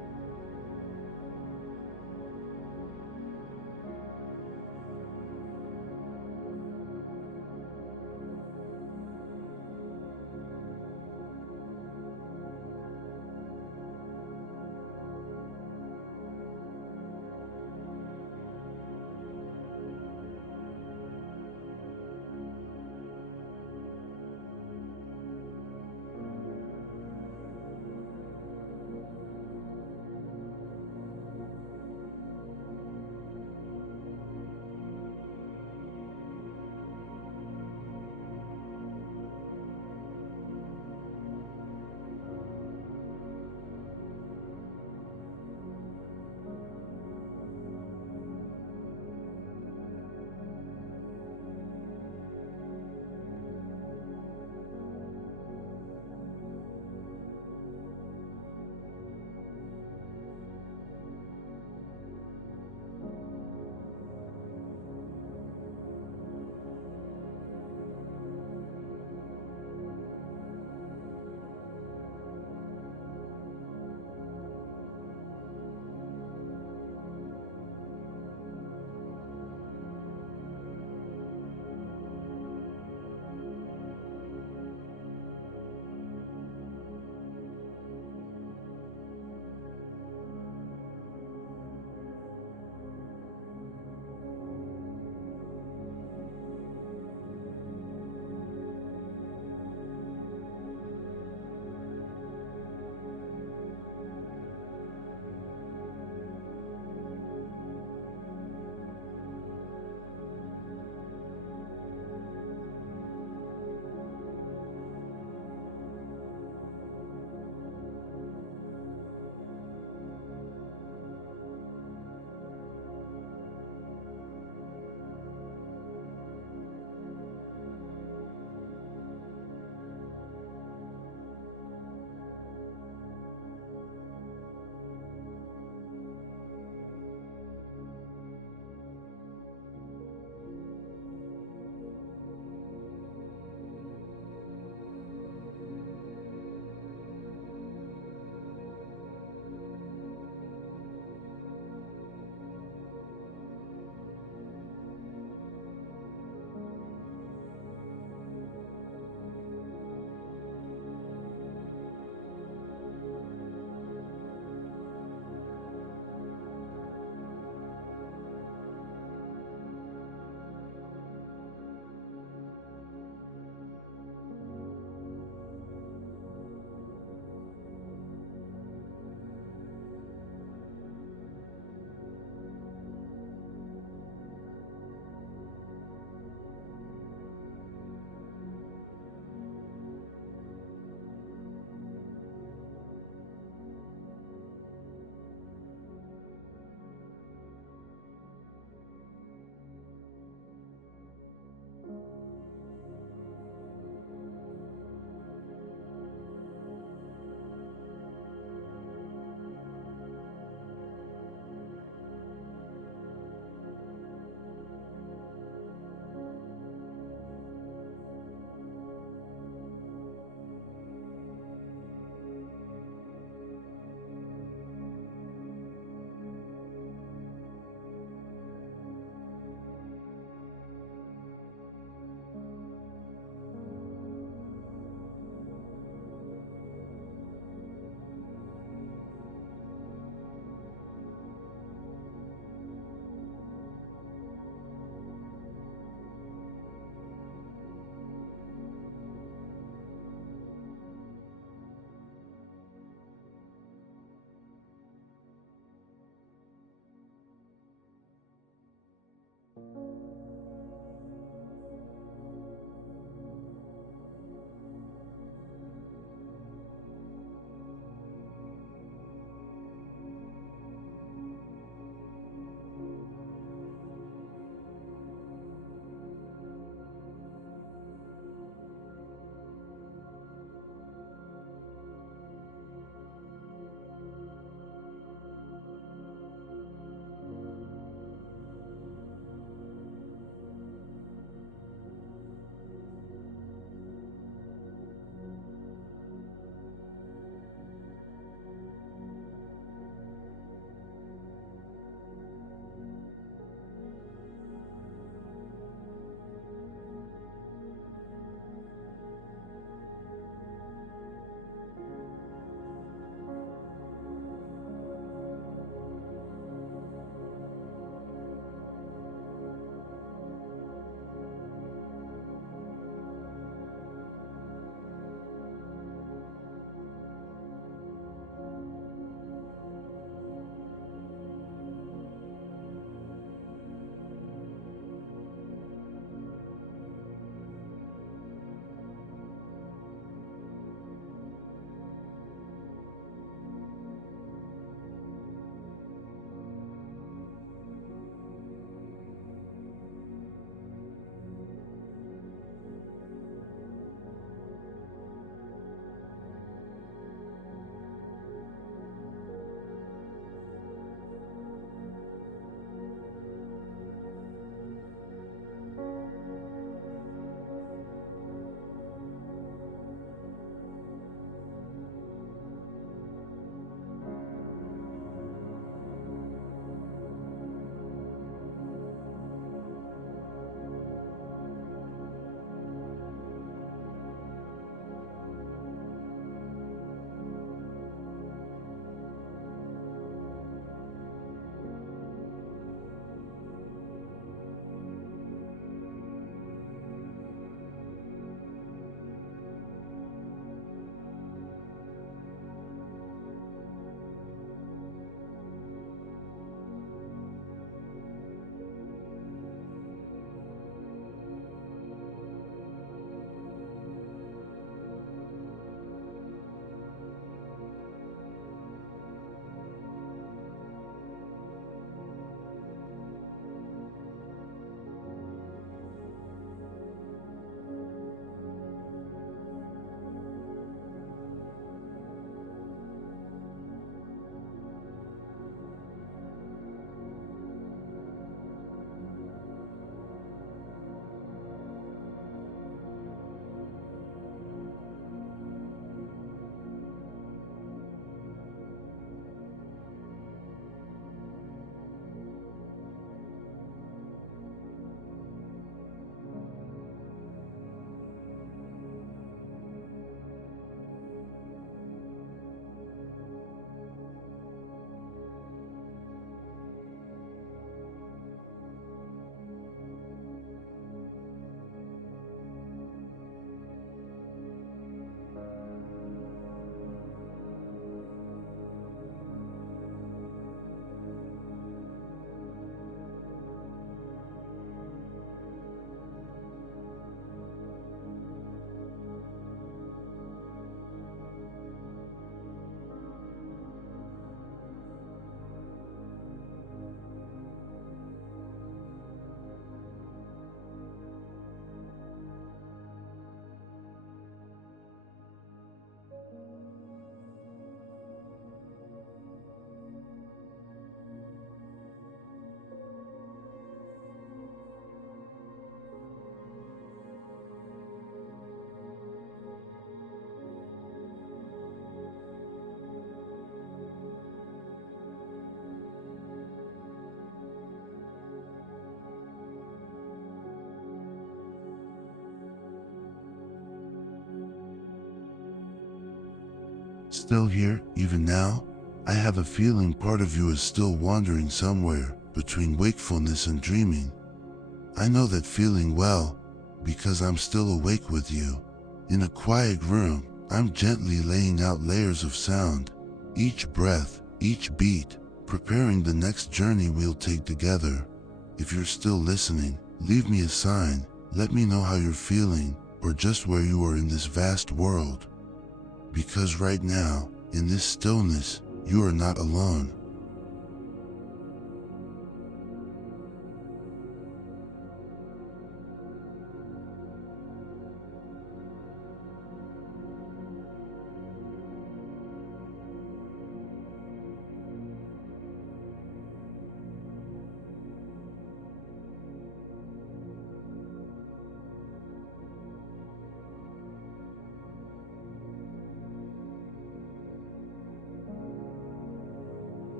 Still here, even now? I have a feeling part of you is still wandering somewhere between wakefulness and dreaming. I know that feeling well, because I'm still awake with you. In a quiet room, I'm gently laying out layers of sound, each breath, each beat, preparing the next journey we'll take together. If you're still listening, leave me a sign. Let me know how you're feeling, or just where you are in this vast world. Because right now, in this stillness, you are not alone.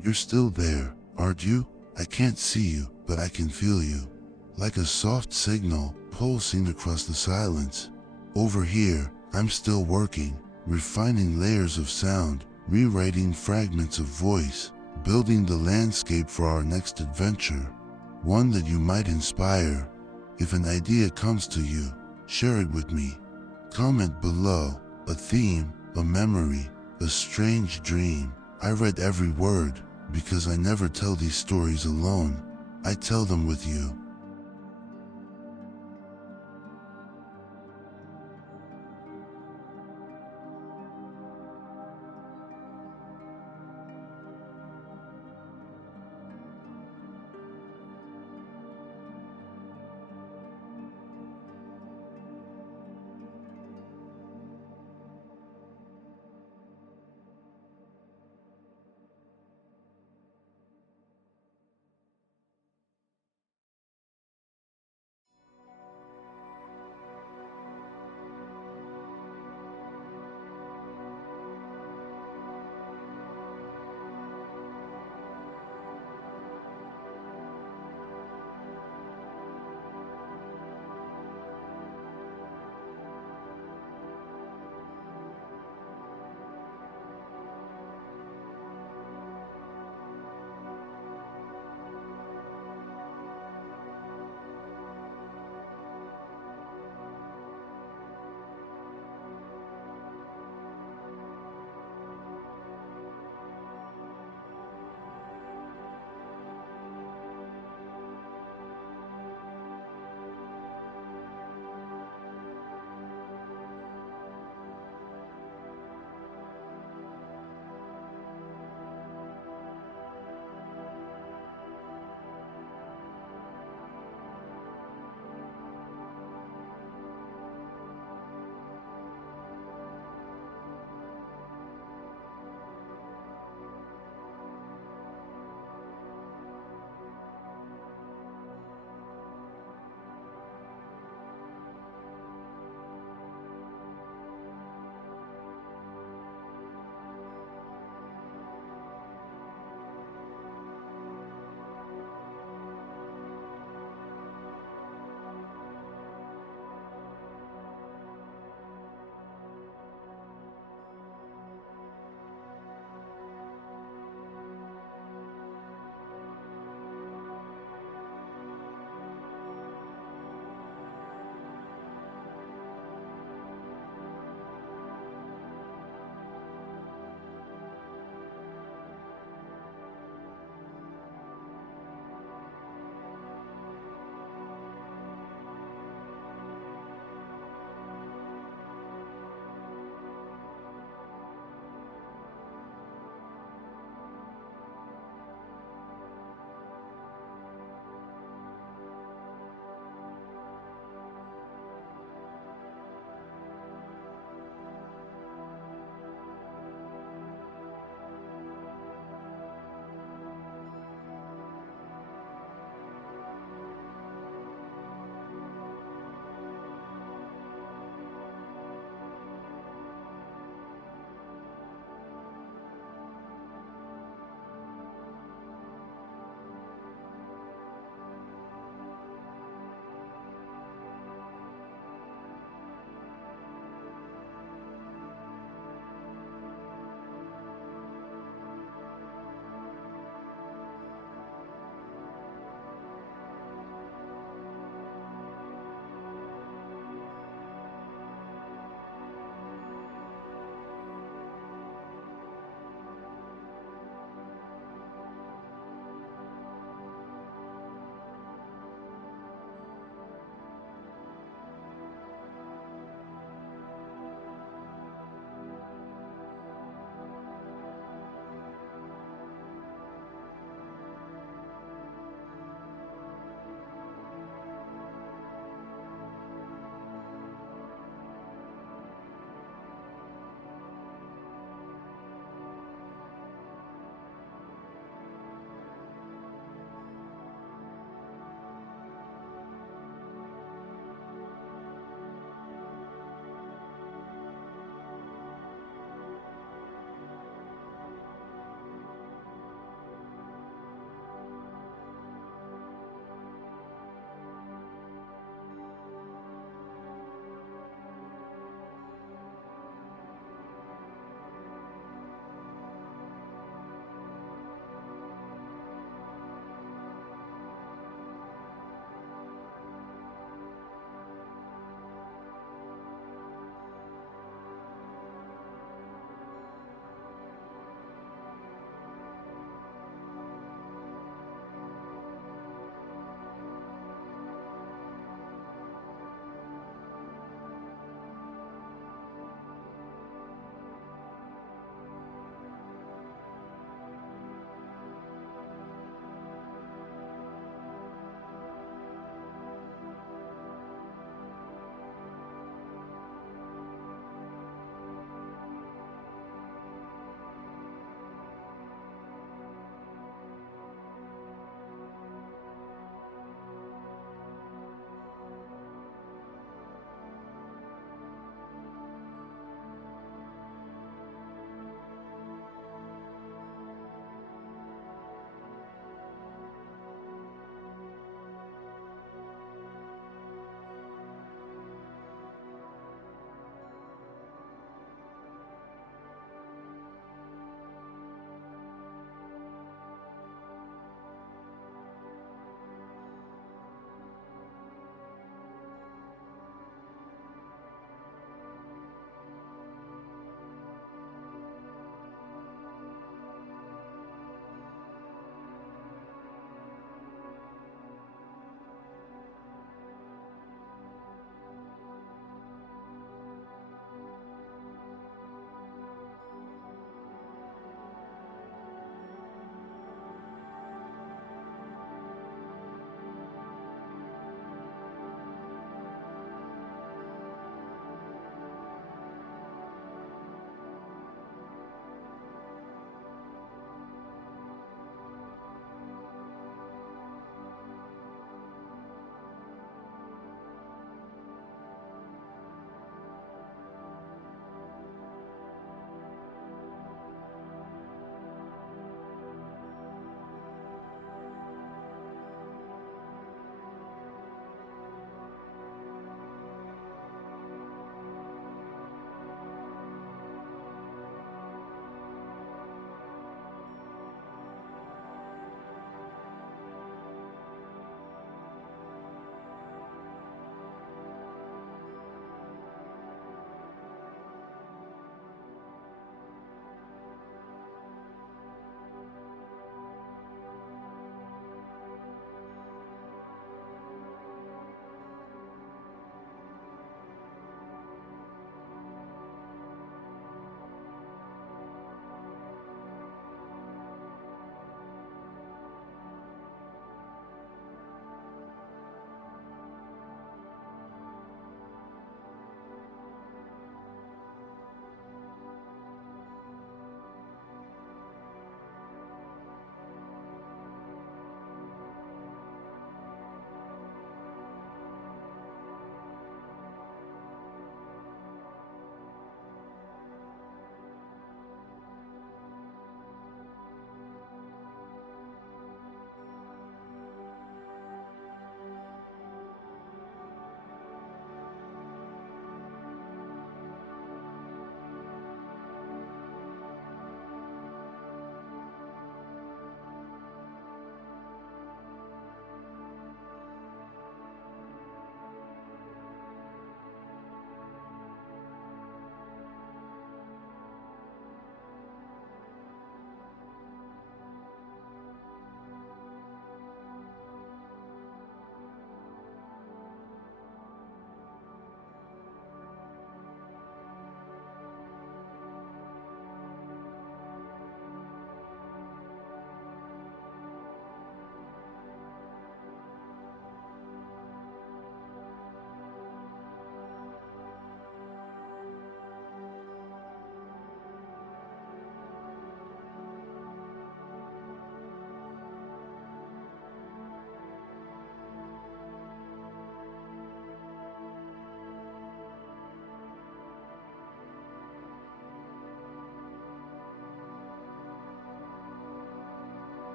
You're still there, aren't you? I can't see you, but I can feel you. Like a soft signal pulsing across the silence. Over here, I'm still working, refining layers of sound, rewriting fragments of voice, building the landscape for our next adventure. One that you might inspire. If an idea comes to you, share it with me. Comment below. A theme, a memory, a strange dream. I read every word, because I never tell these stories alone. I tell them with you.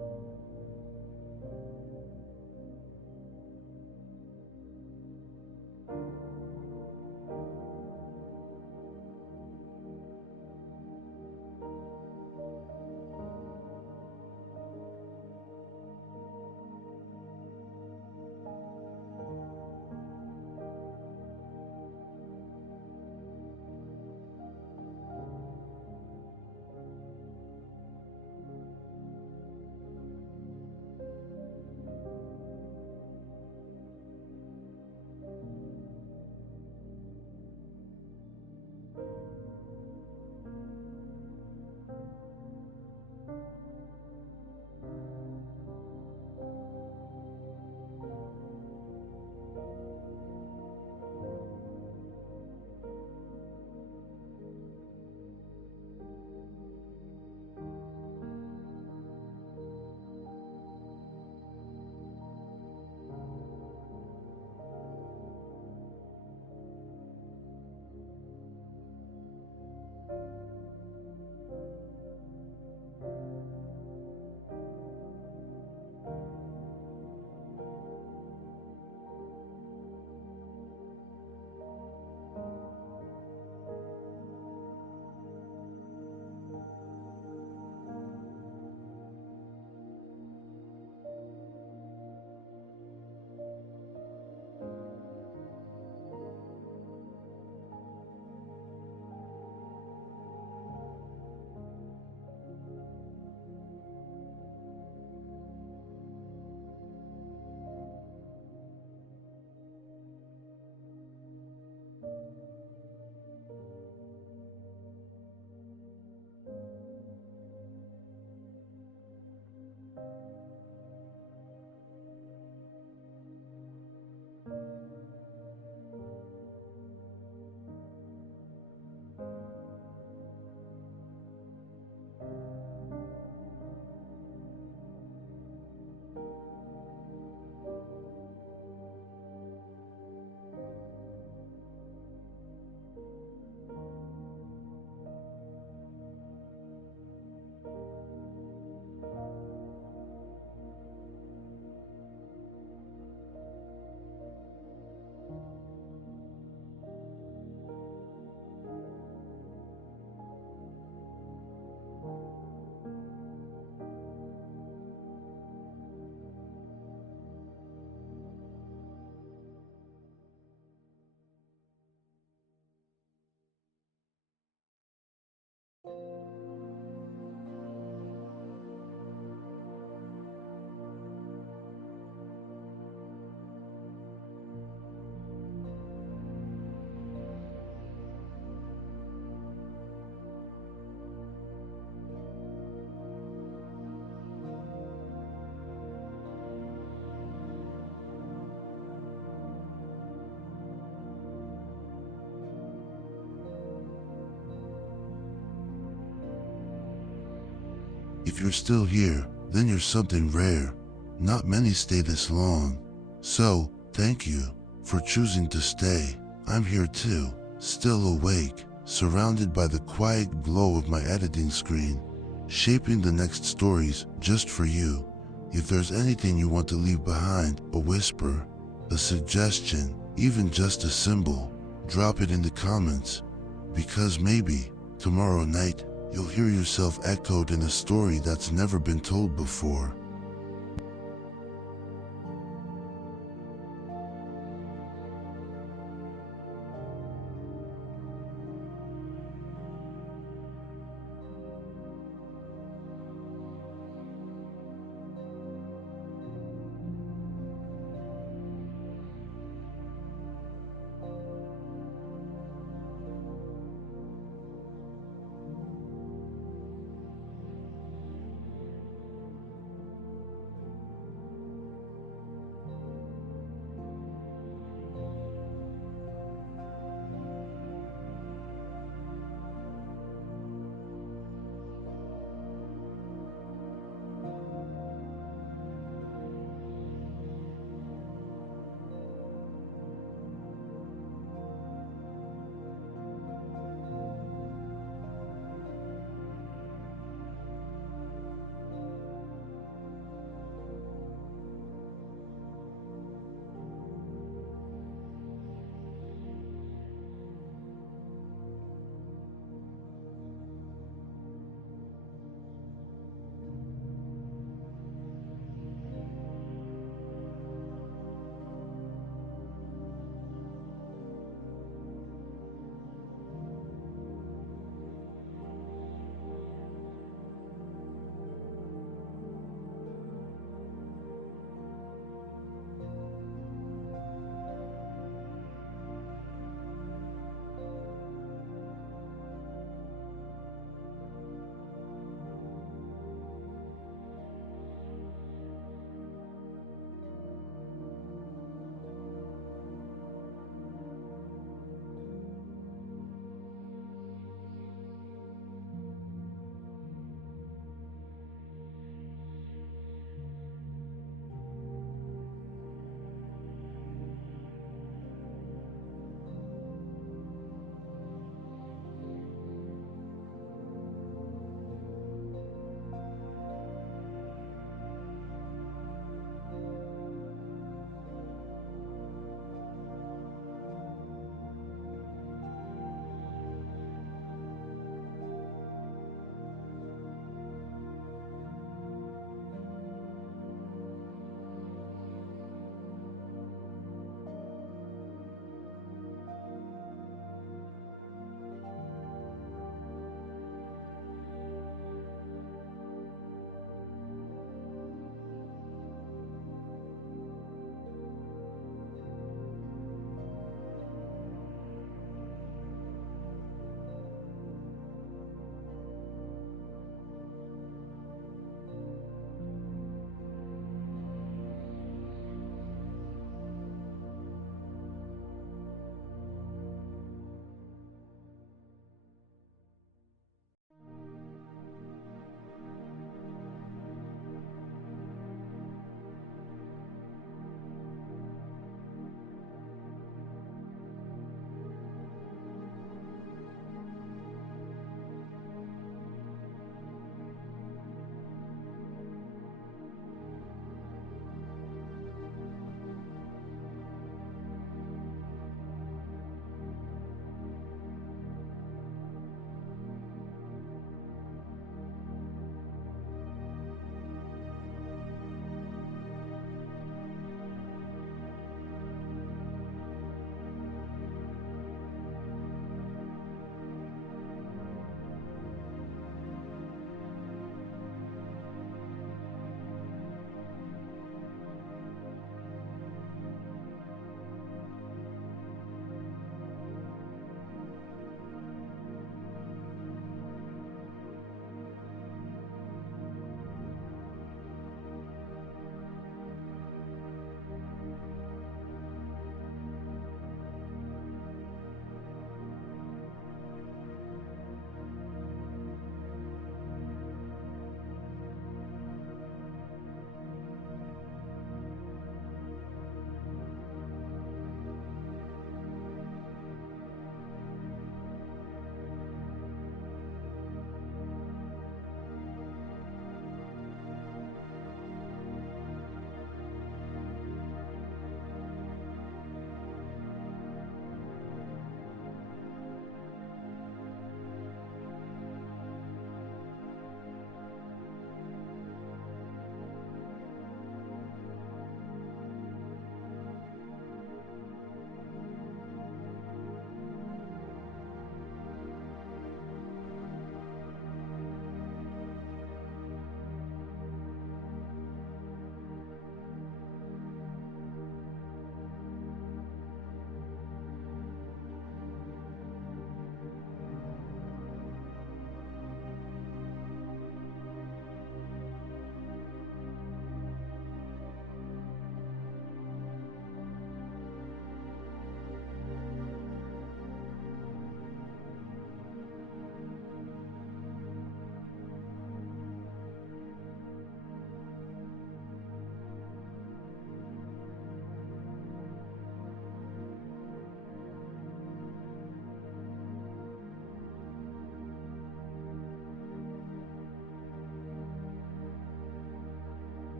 If you're still here, then you're something rare. Not many stay this long. So, thank you for choosing to stay. I'm here too, still awake, surrounded by the quiet glow of my editing screen, shaping the next stories just for you. If there's anything you want to leave behind, a whisper, a suggestion, even just a symbol, drop it in the comments. Because maybe, tomorrow night, you'll hear yourself echoed in a story that's never been told before.